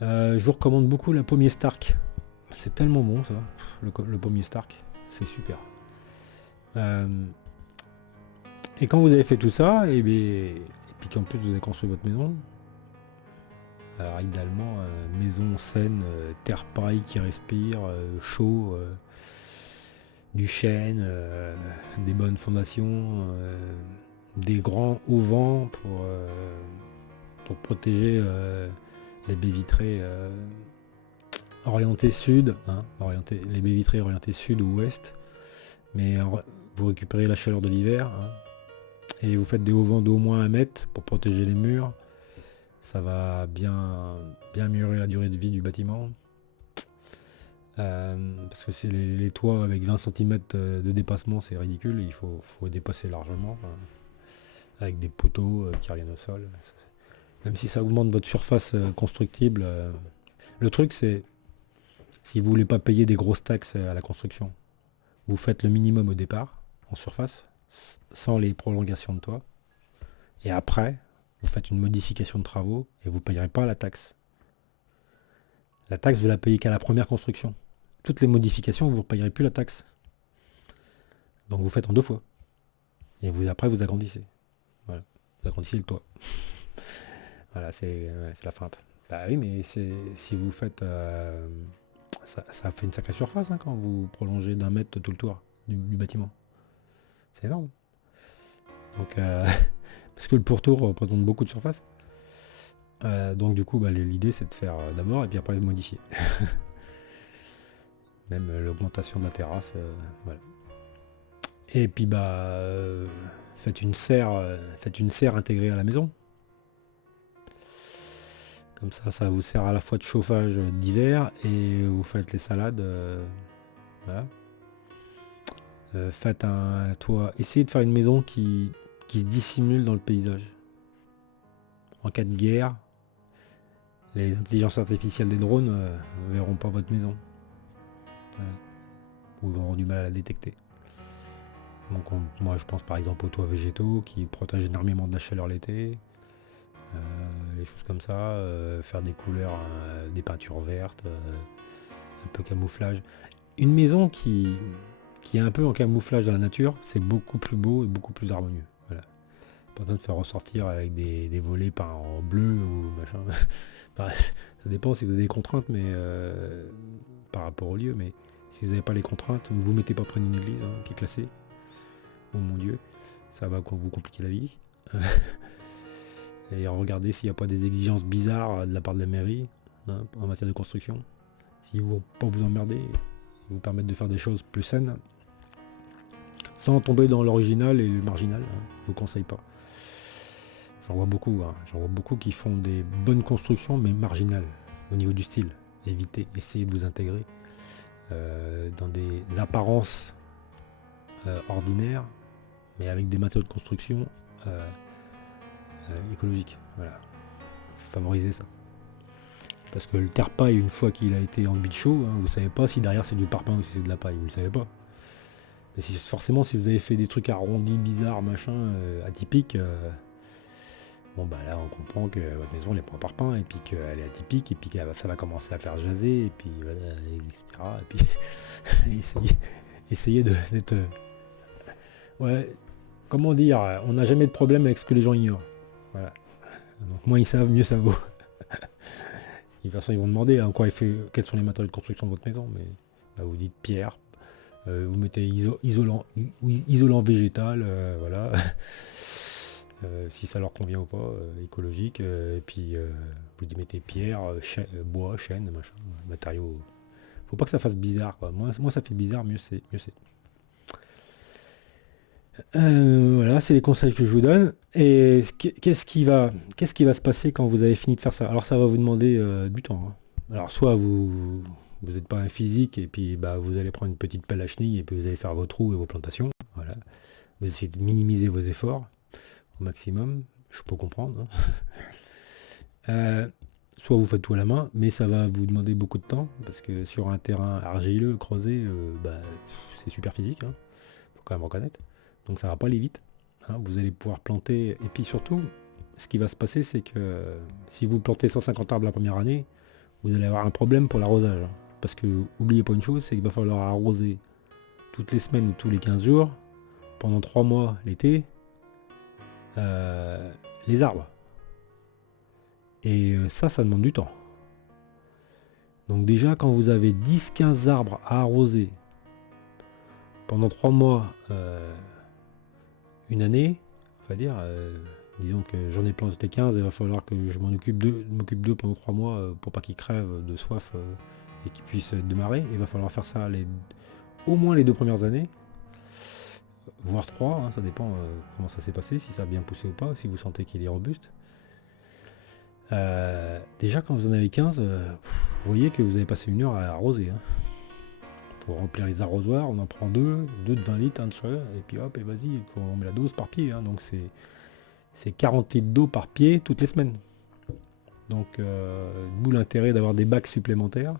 Je vous recommande beaucoup la pommier Stark. C'est tellement bon ça, le pommier Stark. C'est super. Et quand vous avez fait tout ça, et puis qu'en plus vous avez construit votre maison, alors idéalement, maison saine, terre paille qui respire, chaud, du chêne, des bonnes fondations, des grands auvents pour protéger les baies vitrées orientées sud, hein, les baies vitrées orientées sud ou ouest, mais vous récupérez la chaleur de l'hiver, hein, et vous faites des auvents d'au moins 1 mètre pour protéger les murs. Ça va bien améliorer la durée de vie du bâtiment. Parce que c'est les toits avec 20 cm de dépassement, c'est ridicule, il faut dépasser largement, hein, avec des poteaux qui reviennent au sol. Même si ça augmente votre surface constructible, le truc c'est, si vous voulez pas payer des grosses taxes à la construction, vous faites le minimum au départ, en surface, sans les prolongations de toit, et après, vous faites une modification de travaux et vous ne payerez pas la taxe. La taxe, vous la payez qu'à la première construction. Toutes les modifications, vous ne payerez plus la taxe. Donc vous faites en 2 fois. Et après, vous agrandissez. Voilà. Vous agrandissez le toit. Voilà, c'est la feinte. Bah oui, mais si vous faites... ça fait une sacrée surface hein, quand vous prolongez d'1 mètre tout le toit du bâtiment. C'est énorme. Donc, parce que le pourtour représente beaucoup de surface. Donc du coup, l'idée c'est de faire d'abord et puis après modifier. Même l'augmentation de la terrasse, voilà. Et puis faites une serre intégrée à la maison. Comme ça vous sert à la fois de chauffage d'hiver et vous faites les salades. Voilà. Faites un toit. Essayez de faire une maison qui se dissimule dans le paysage. En cas de guerre, les intelligences artificielles des drones ne verront pas votre maison. Ou auront du mal à la détecter. Donc moi je pense par exemple aux toits végétaux qui protègent énormément de la chaleur l'été. Les choses comme ça, faire des couleurs, des peintures vertes, un peu camouflage. Une maison qui est un peu en camouflage dans la nature, c'est beaucoup plus beau et beaucoup plus harmonieux. Voilà. Pas besoin de faire ressortir avec des volets peints en bleu ou machin. Enfin, ça dépend si vous avez des contraintes, mais par rapport au lieu, mais si vous n'avez pas les contraintes, ne vous mettez pas près d'une église qui est classée. Oh mon Dieu, ça va vous compliquer la vie. Et regardez s'il n'y a pas des exigences bizarres de la part de la mairie en matière de construction. S'ils ne vont pas vous emmerder, vous permettre de faire des choses plus saines, sans tomber dans l'original et le marginal. Je vous conseille pas. J'en vois beaucoup qui font des bonnes constructions mais marginales au niveau du style. Évitez, essayez de vous intégrer dans des apparences ordinaires, mais avec des matériaux de construction écologiques. Voilà. Favorisez ça. Parce que le terre-paille, une fois qu'il a été en bit chaud, vous savez pas si derrière c'est du parpaing ou si c'est de la paille, vous le savez pas. Mais forcément, si vous avez fait des trucs arrondis, bizarres, machin, atypiques, bon bah là on comprend que votre maison elle est pas en parpaing et puis qu'elle est atypique et puis que ça va commencer à faire jaser et puis voilà, etc. Et puis essayez d'être. Ouais, comment dire, on n'a jamais de problème avec ce que les gens ignorent. Voilà. Donc moins ils savent, mieux ça vaut. De toute façon, ils vont demander quels sont les matériaux de construction de votre maison, mais bah, vous dites pierre, vous mettez isolant végétal, voilà, si ça leur convient ou pas, écologique, et puis vous mettez pierre, bois, chêne, machin, matériaux. Faut pas que ça fasse bizarre, quoi. Moi ça fait bizarre, mieux c'est. Voilà, c'est les conseils que je vous donne. Et qu'est-ce qui va se passer quand vous avez fini de faire ça? Alors ça va vous demander du temps. Alors soit vous n'êtes pas un physique et puis bah, vous allez prendre une petite pelle à chenille et puis vous allez faire vos trous et vos plantations. Voilà. Vous essayez de minimiser vos efforts au maximum. Je peux comprendre. Soit vous faites tout à la main, mais ça va vous demander beaucoup de temps parce que sur un terrain argileux, creusé, bah, c'est super physique. Faut quand même reconnaître. Donc ça va pas aller vite. Vous allez pouvoir planter. Et puis surtout, ce qui va se passer, c'est que si vous plantez 150 arbres la première année, vous allez avoir un problème pour l'arrosage. Parce que n'oubliez pas une chose, c'est qu'il va falloir arroser toutes les semaines ou tous les 15 jours, pendant 3 mois l'été, les arbres. Et ça demande du temps. Donc déjà, quand vous avez 10-15 arbres à arroser pendant 3 mois, une année, on va dire, disons que j'en ai planté 15, il va falloir que je m'occupe d'eux pendant 3 mois pour pas qu'ils crèvent de soif et qu'ils puissent démarrer. Il va falloir faire ça au moins les 2 premières années, voire 3, ça dépend comment ça s'est passé, si ça a bien poussé ou pas, si vous sentez qu'il est robuste. Déjà quand vous en avez 15, vous voyez que vous avez passé 1 heure à arroser. Pour remplir les arrosoirs, on en prend 2 de 20 litres, un de chaque, et puis hop, et vas-y, on met la dose par pied. Donc c'est 40 litres d'eau par pied toutes les semaines. Donc d'où l'intérêt d'avoir des bacs supplémentaires.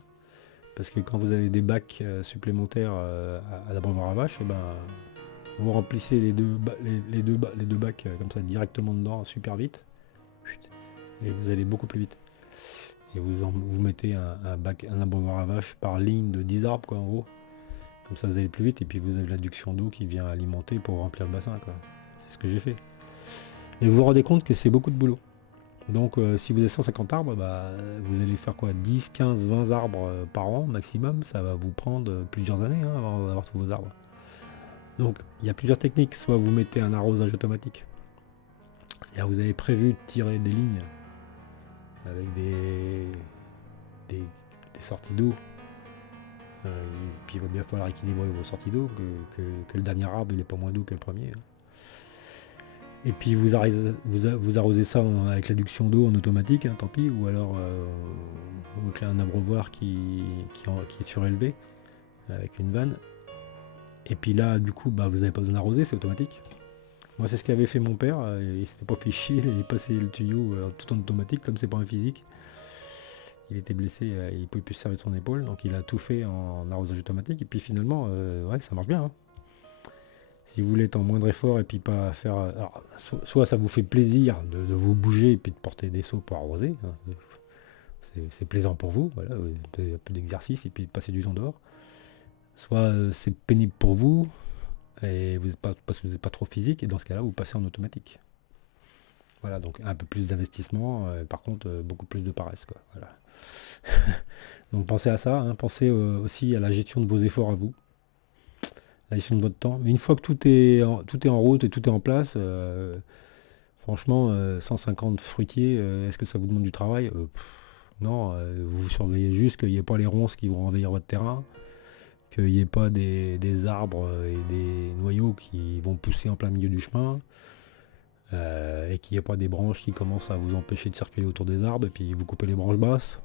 Parce que quand vous avez des bacs supplémentaires à l'abreuvoir à vache, vous remplissez les deux bacs comme ça directement dedans super vite. Et vous allez beaucoup plus vite. Et vous mettez un abreuvoir à vache par ligne de 10 arbres, quoi, en gros. Comme ça, vous allez plus vite. Et puis, vous avez l'adduction d'eau qui vient alimenter pour remplir le bassin, quoi. C'est ce que j'ai fait. Et vous vous rendez compte que c'est beaucoup de boulot. Donc, si vous avez 150 arbres, vous allez faire quoi 10, 15, 20 arbres par an, maximum. Ça va vous prendre plusieurs années avant d'avoir tous vos arbres. Donc, il y a plusieurs techniques. Soit vous mettez un arrosage automatique. C'est-à-dire, vous avez prévu de tirer des lignes avec des sorties d'eau. Puis il va bien falloir équilibrer vos sorties d'eau, que le dernier arbre il est pas moins doux que le premier. Et puis vous arrosez ça avec l'adduction d'eau en automatique, hein, tant pis, ou alors avec un abreuvoir qui est surélevé avec une vanne. Et puis là, du coup, vous n'avez pas besoin d'arroser, c'est automatique. Moi, c'est ce qu'avait fait mon père. Il s'était pas fait chier, il est passé le tuyau tout en automatique, comme c'est pas un physique. Il était blessé, il pouvait plus se servir de son épaule, donc il a tout fait en arrosage automatique. Et puis finalement, ouais, ça marche bien. Hein. Si vous voulez être en moindre effort et puis pas faire... Alors, soit ça vous fait plaisir de vous bouger et puis de porter des seaux pour arroser. Hein. C'est plaisant pour vous, voilà, un peu d'exercice et puis de passer du temps dehors. Soit c'est pénible pour vous, et vous êtes pas, parce que vous n'êtes pas trop physique, et dans ce cas-là, vous passez en automatique. Voilà, donc un peu plus d'investissement, par contre, beaucoup plus de paresse, quoi. Voilà. Donc pensez à ça, hein, pensez aussi à la gestion de vos efforts à vous, la gestion de votre temps. Mais une fois que tout est en route et tout est en place, franchement, 150 fruitiers, est-ce que ça vous demande du travail? Non, vous surveillez juste qu'il n'y ait pas les ronces qui vont envahir votre terrain, qu'il n'y ait pas des arbres et des noyaux qui vont pousser en plein milieu du chemin, et qu'il n'y ait pas des branches qui commencent à vous empêcher de circuler autour des arbres, et puis vous coupez les branches basses.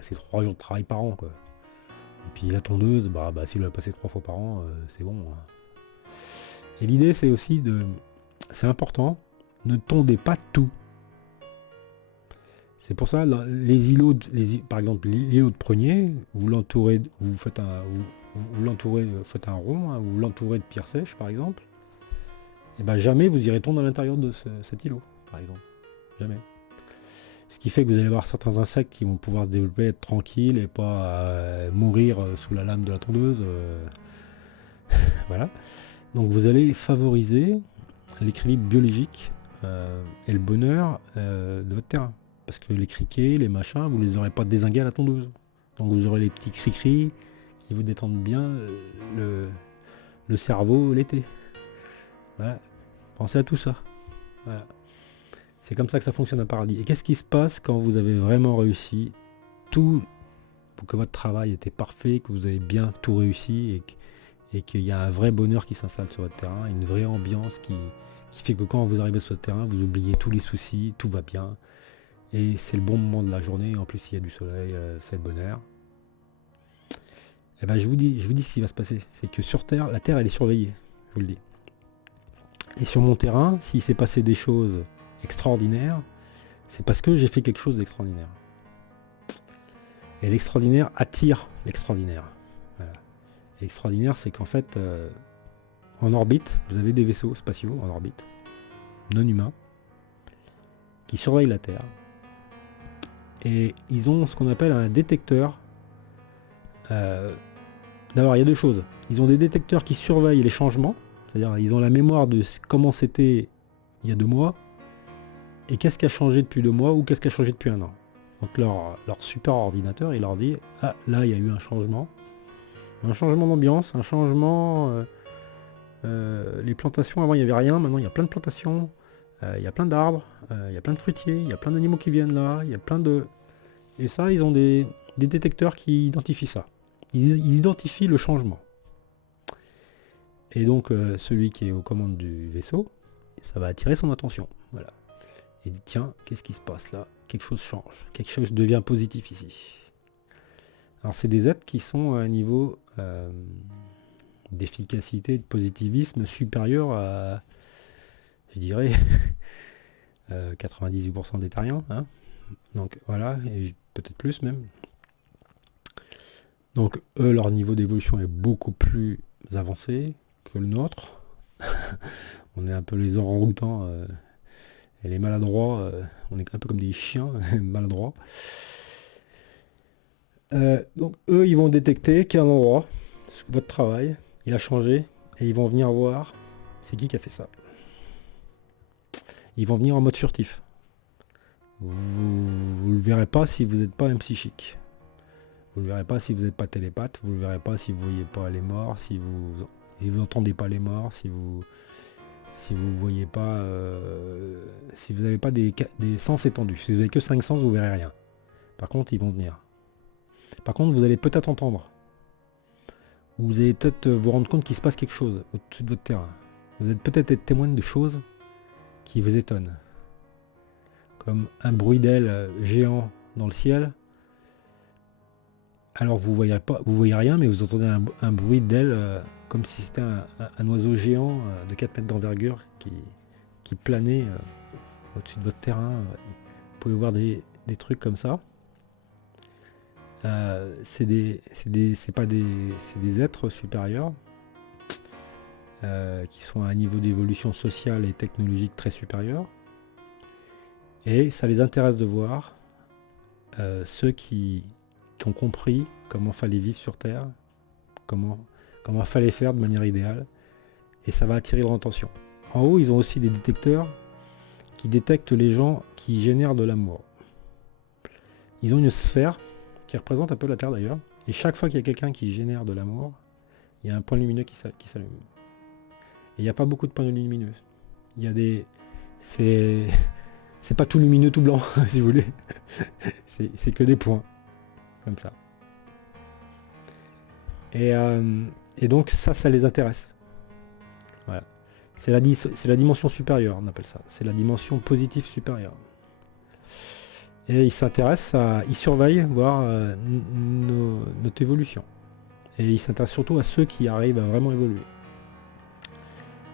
C'est 3 jours de travail par an, quoi. Et puis la tondeuse, si vous la passez 3 fois par an, c'est bon. Hein. Et l'idée, c'est aussi c'est important, ne tondez pas tout. C'est pour ça, les îlots, par exemple, l'îlot de prunier, vous l'entourez, faites un rond, hein, vous l'entourez de pierres sèches, par exemple. Et jamais vous irez tondre à l'intérieur de cet îlot, par exemple. Jamais. Ce qui fait que vous allez avoir certains insectes qui vont pouvoir se développer, être tranquilles et pas mourir sous la lame de la tondeuse. Voilà. Donc vous allez favoriser l'équilibre biologique et le bonheur de votre terrain. Parce que les criquets, les machins, vous les aurez pas dézingués à la tondeuse. Donc vous aurez les petits cri-cris qui vous détendent bien le cerveau l'été. Voilà. Pensez à tout ça. Voilà. C'est comme ça que ça fonctionne un paradis. Et qu'est-ce qui se passe quand vous avez vraiment réussi que votre travail était parfait, que vous avez bien tout réussi et qu'il y a un vrai bonheur qui s'installe sur votre terrain, une vraie ambiance qui fait que quand vous arrivez sur votre terrain, vous oubliez tous les soucis, tout va bien. Et c'est le bon moment de la journée, en plus il y a du soleil, c'est le bonheur. Et je vous dis ce qui va se passer. C'est que sur Terre, la Terre elle est surveillée, je vous le dis. Et sur mon terrain, s'il s'est passé des choses extraordinaires, c'est parce que j'ai fait quelque chose d'extraordinaire. Et l'extraordinaire attire l'extraordinaire. Voilà. L'extraordinaire, c'est qu'en fait, en orbite, vous avez des vaisseaux spatiaux en orbite, non humains, qui surveillent la Terre. Et ils ont ce qu'on appelle un détecteur. D'abord, il y a deux choses. Ils ont des détecteurs qui surveillent les changements, c'est-à-dire ils ont la mémoire de comment c'était il y a 2 mois, et qu'est-ce qui a changé depuis 2 mois, ou qu'est-ce qui a changé depuis 1 an. Donc leur super ordinateur, il leur dit, ah là il y a eu un changement d'ambiance, un changement, les plantations, avant il n'y avait rien, maintenant il y a plein de plantations, il y a plein d'arbres, il y a plein de fruitiers, il y a plein d'animaux qui viennent là, il y a plein de... Et ça, ils ont des détecteurs qui identifient ça. Ils identifient le changement. Et donc, celui qui est aux commandes du vaisseau, ça va attirer son attention. Voilà. Il dit, tiens, qu'est-ce qui se passe là? Quelque chose change. Quelque chose devient positif ici. Alors, c'est des êtres qui sont à un niveau d'efficacité, de positivisme supérieur à, je dirais, 98% des terriens. Hein. Donc, voilà, et peut-être plus même. Donc, eux, leur niveau d'évolution est beaucoup plus avancé que le nôtre. On est un peu les orang-outans et les maladroits. On est un peu comme des chiens maladroits. Donc, eux, ils vont détecter qu'à un endroit, votre travail, il a changé, et ils vont venir voir c'est qui a fait ça. Ils vont venir en mode furtif. Vous ne le verrez pas si vous n'êtes pas un psychique. Vous ne le verrez pas si vous n'êtes pas télépathe, vous ne le verrez pas si vous ne voyez pas les morts, si vous n'entendez pas les morts, si vous voyez pas, si vous n'avez pas des sens étendus. Si vous n'avez que 5 sens, vous ne verrez rien. Par contre, ils vont venir. Par contre, vous allez peut-être entendre. Vous allez peut-être vous rendre compte qu'il se passe quelque chose au-dessus de votre terrain. Vous allez peut-être être témoin de choses qui vous étonne. Comme un bruit d'aile géant dans le ciel. Alors vous voyez rien, mais vous entendez un bruit d'aile comme si c'était un oiseau géant de 4 mètres d'envergure qui planait au-dessus de votre terrain. Vous pouvez voir des trucs comme ça. C'est des êtres supérieurs qui sont à un niveau d'évolution sociale et technologique très supérieur. Et ça les intéresse de voir ceux qui ont compris comment fallait vivre sur Terre, comment fallait faire de manière idéale, et ça va attirer leur attention. En haut, ils ont aussi des détecteurs qui détectent les gens qui génèrent de l'amour. Ils ont une sphère qui représente un peu la Terre d'ailleurs, et chaque fois qu'il y a quelqu'un qui génère de l'amour, il y a un point lumineux qui s'allume. Et il n'y a pas beaucoup de points lumineux. Il y a des... C'est pas tout lumineux, tout blanc, si vous voulez. C'est que des points. Comme ça. Et donc ça les intéresse. Voilà. C'est la dimension supérieure, on appelle ça. C'est la dimension positive supérieure. Et ils s'intéressent ils surveillent, voir notre évolution. Et ils s'intéressent surtout à ceux qui arrivent à vraiment évoluer.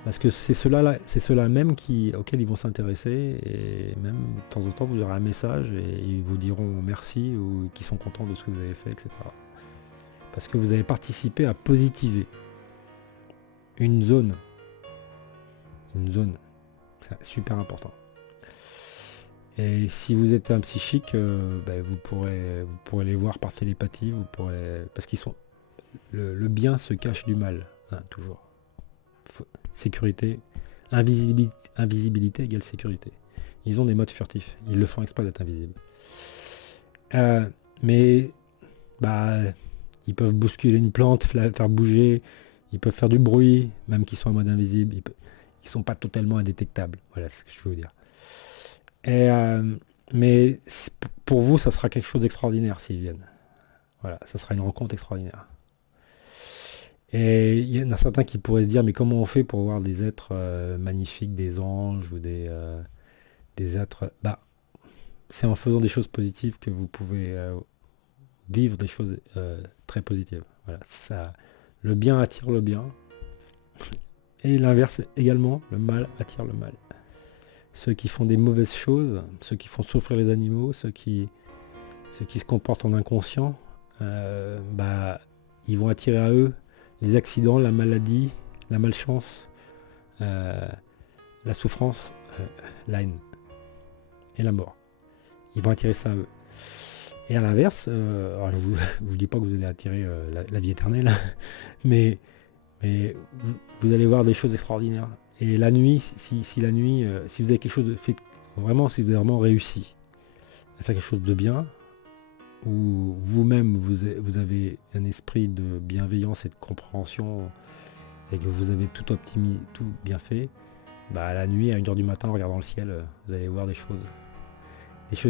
Parce que c'est ceux-là même auxquels ils vont s'intéresser, et même de temps en temps vous aurez un message et ils vous diront merci ou qu'ils sont contents de ce que vous avez fait, etc. Parce que vous avez participé à positiver une zone. C'est super important. Et si vous êtes un psychique, vous pourrez les voir par télépathie, parce qu'ils sont. Le bien se cache du mal, hein, toujours. Sécurité, invisibilité égale sécurité. Ils ont des modes furtifs, ils le font exprès d'être invisibles. Mais ils peuvent bousculer une plante, faire bouger, ils peuvent faire du bruit, même qu'ils sont en mode invisible, ils sont pas totalement indétectables. Voilà ce que je veux dire. Mais pour vous, ça sera quelque chose d'extraordinaire s'ils viennent. Voilà, ça sera une rencontre extraordinaire. Et il y en a certains qui pourraient se dire, mais comment on fait pour voir des êtres magnifiques, des anges ou des êtres... c'est en faisant des choses positives que vous pouvez vivre des choses très positives. Voilà, ça, le bien attire le bien. Et l'inverse également, le mal attire le mal. Ceux qui font des mauvaises choses, ceux qui font souffrir les animaux, ceux qui se comportent en inconscient, ils vont attirer à eux les accidents, la maladie, la malchance, la souffrance, la haine et la mort. Ils vont attirer ça à eux. Et à l'inverse, je vous dis pas que vous allez attirer la vie éternelle, mais vous allez voir des choses extraordinaires. Et la nuit, si la nuit, si vous avez quelque chose de fait, si vous avez vraiment réussi à faire quelque chose de bien, où vous-même vous avez un esprit de bienveillance et de compréhension, et que vous avez tout optimisé, tout bien fait, la nuit à 1h du matin en regardant le ciel, vous allez voir des choses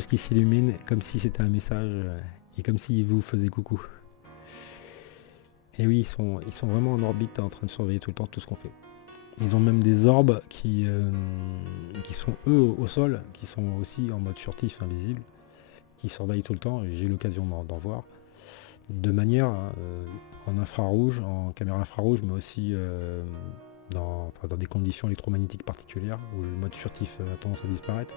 qui s'illuminent comme si c'était un message et comme s'ils vous faisaient coucou. Et oui, ils sont vraiment en orbite en train de surveiller tout le temps tout ce qu'on fait. Ils ont même des orbes qui sont eux au sol, qui sont aussi en mode furtif, invisible, qui surveillent tout le temps, et j'ai l'occasion d'en voir, de manière en infrarouge, en caméra infrarouge, mais aussi dans des conditions électromagnétiques particulières, où le mode furtif a tendance à disparaître.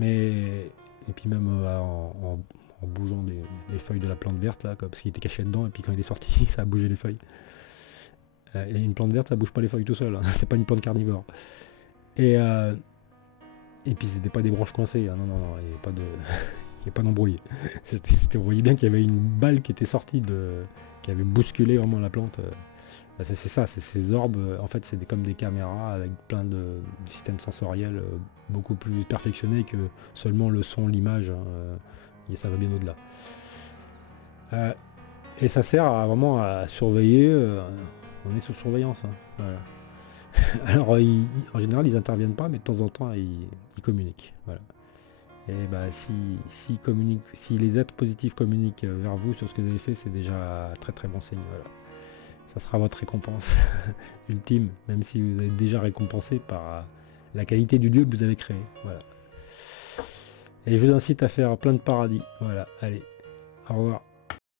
Et puis même en bougeant les feuilles de la plante verte, là, parce qu'il était caché dedans, et puis quand il est sorti, ça a bougé les feuilles. Et une plante verte, ça bouge pas les feuilles tout seul, hein. C'est pas une plante carnivore. Et puis c'était pas des branches coincées, hein. Non, il n'y a pas d'embrouille. Vous voyez bien qu'il y avait une balle qui était sortie qui avait bousculé vraiment la plante. C'est ça, c'est ces orbes, en fait c'est comme des caméras avec plein de systèmes sensoriels beaucoup plus perfectionnés que seulement le son, l'image, hein, et ça va bien au-delà. Et ça sert vraiment à surveiller, on est sous surveillance, hein, voilà. Alors en général ils interviennent pas, mais de temps en temps ils communiquent. Voilà. Et si les êtres positifs communiquent vers vous sur ce que vous avez fait, c'est déjà très très bon signe. Voilà. Ça sera votre récompense ultime, même si vous êtes déjà récompensé par la qualité du lieu que vous avez créé. Voilà. Et je vous incite à faire plein de paradis. Voilà, allez, au revoir.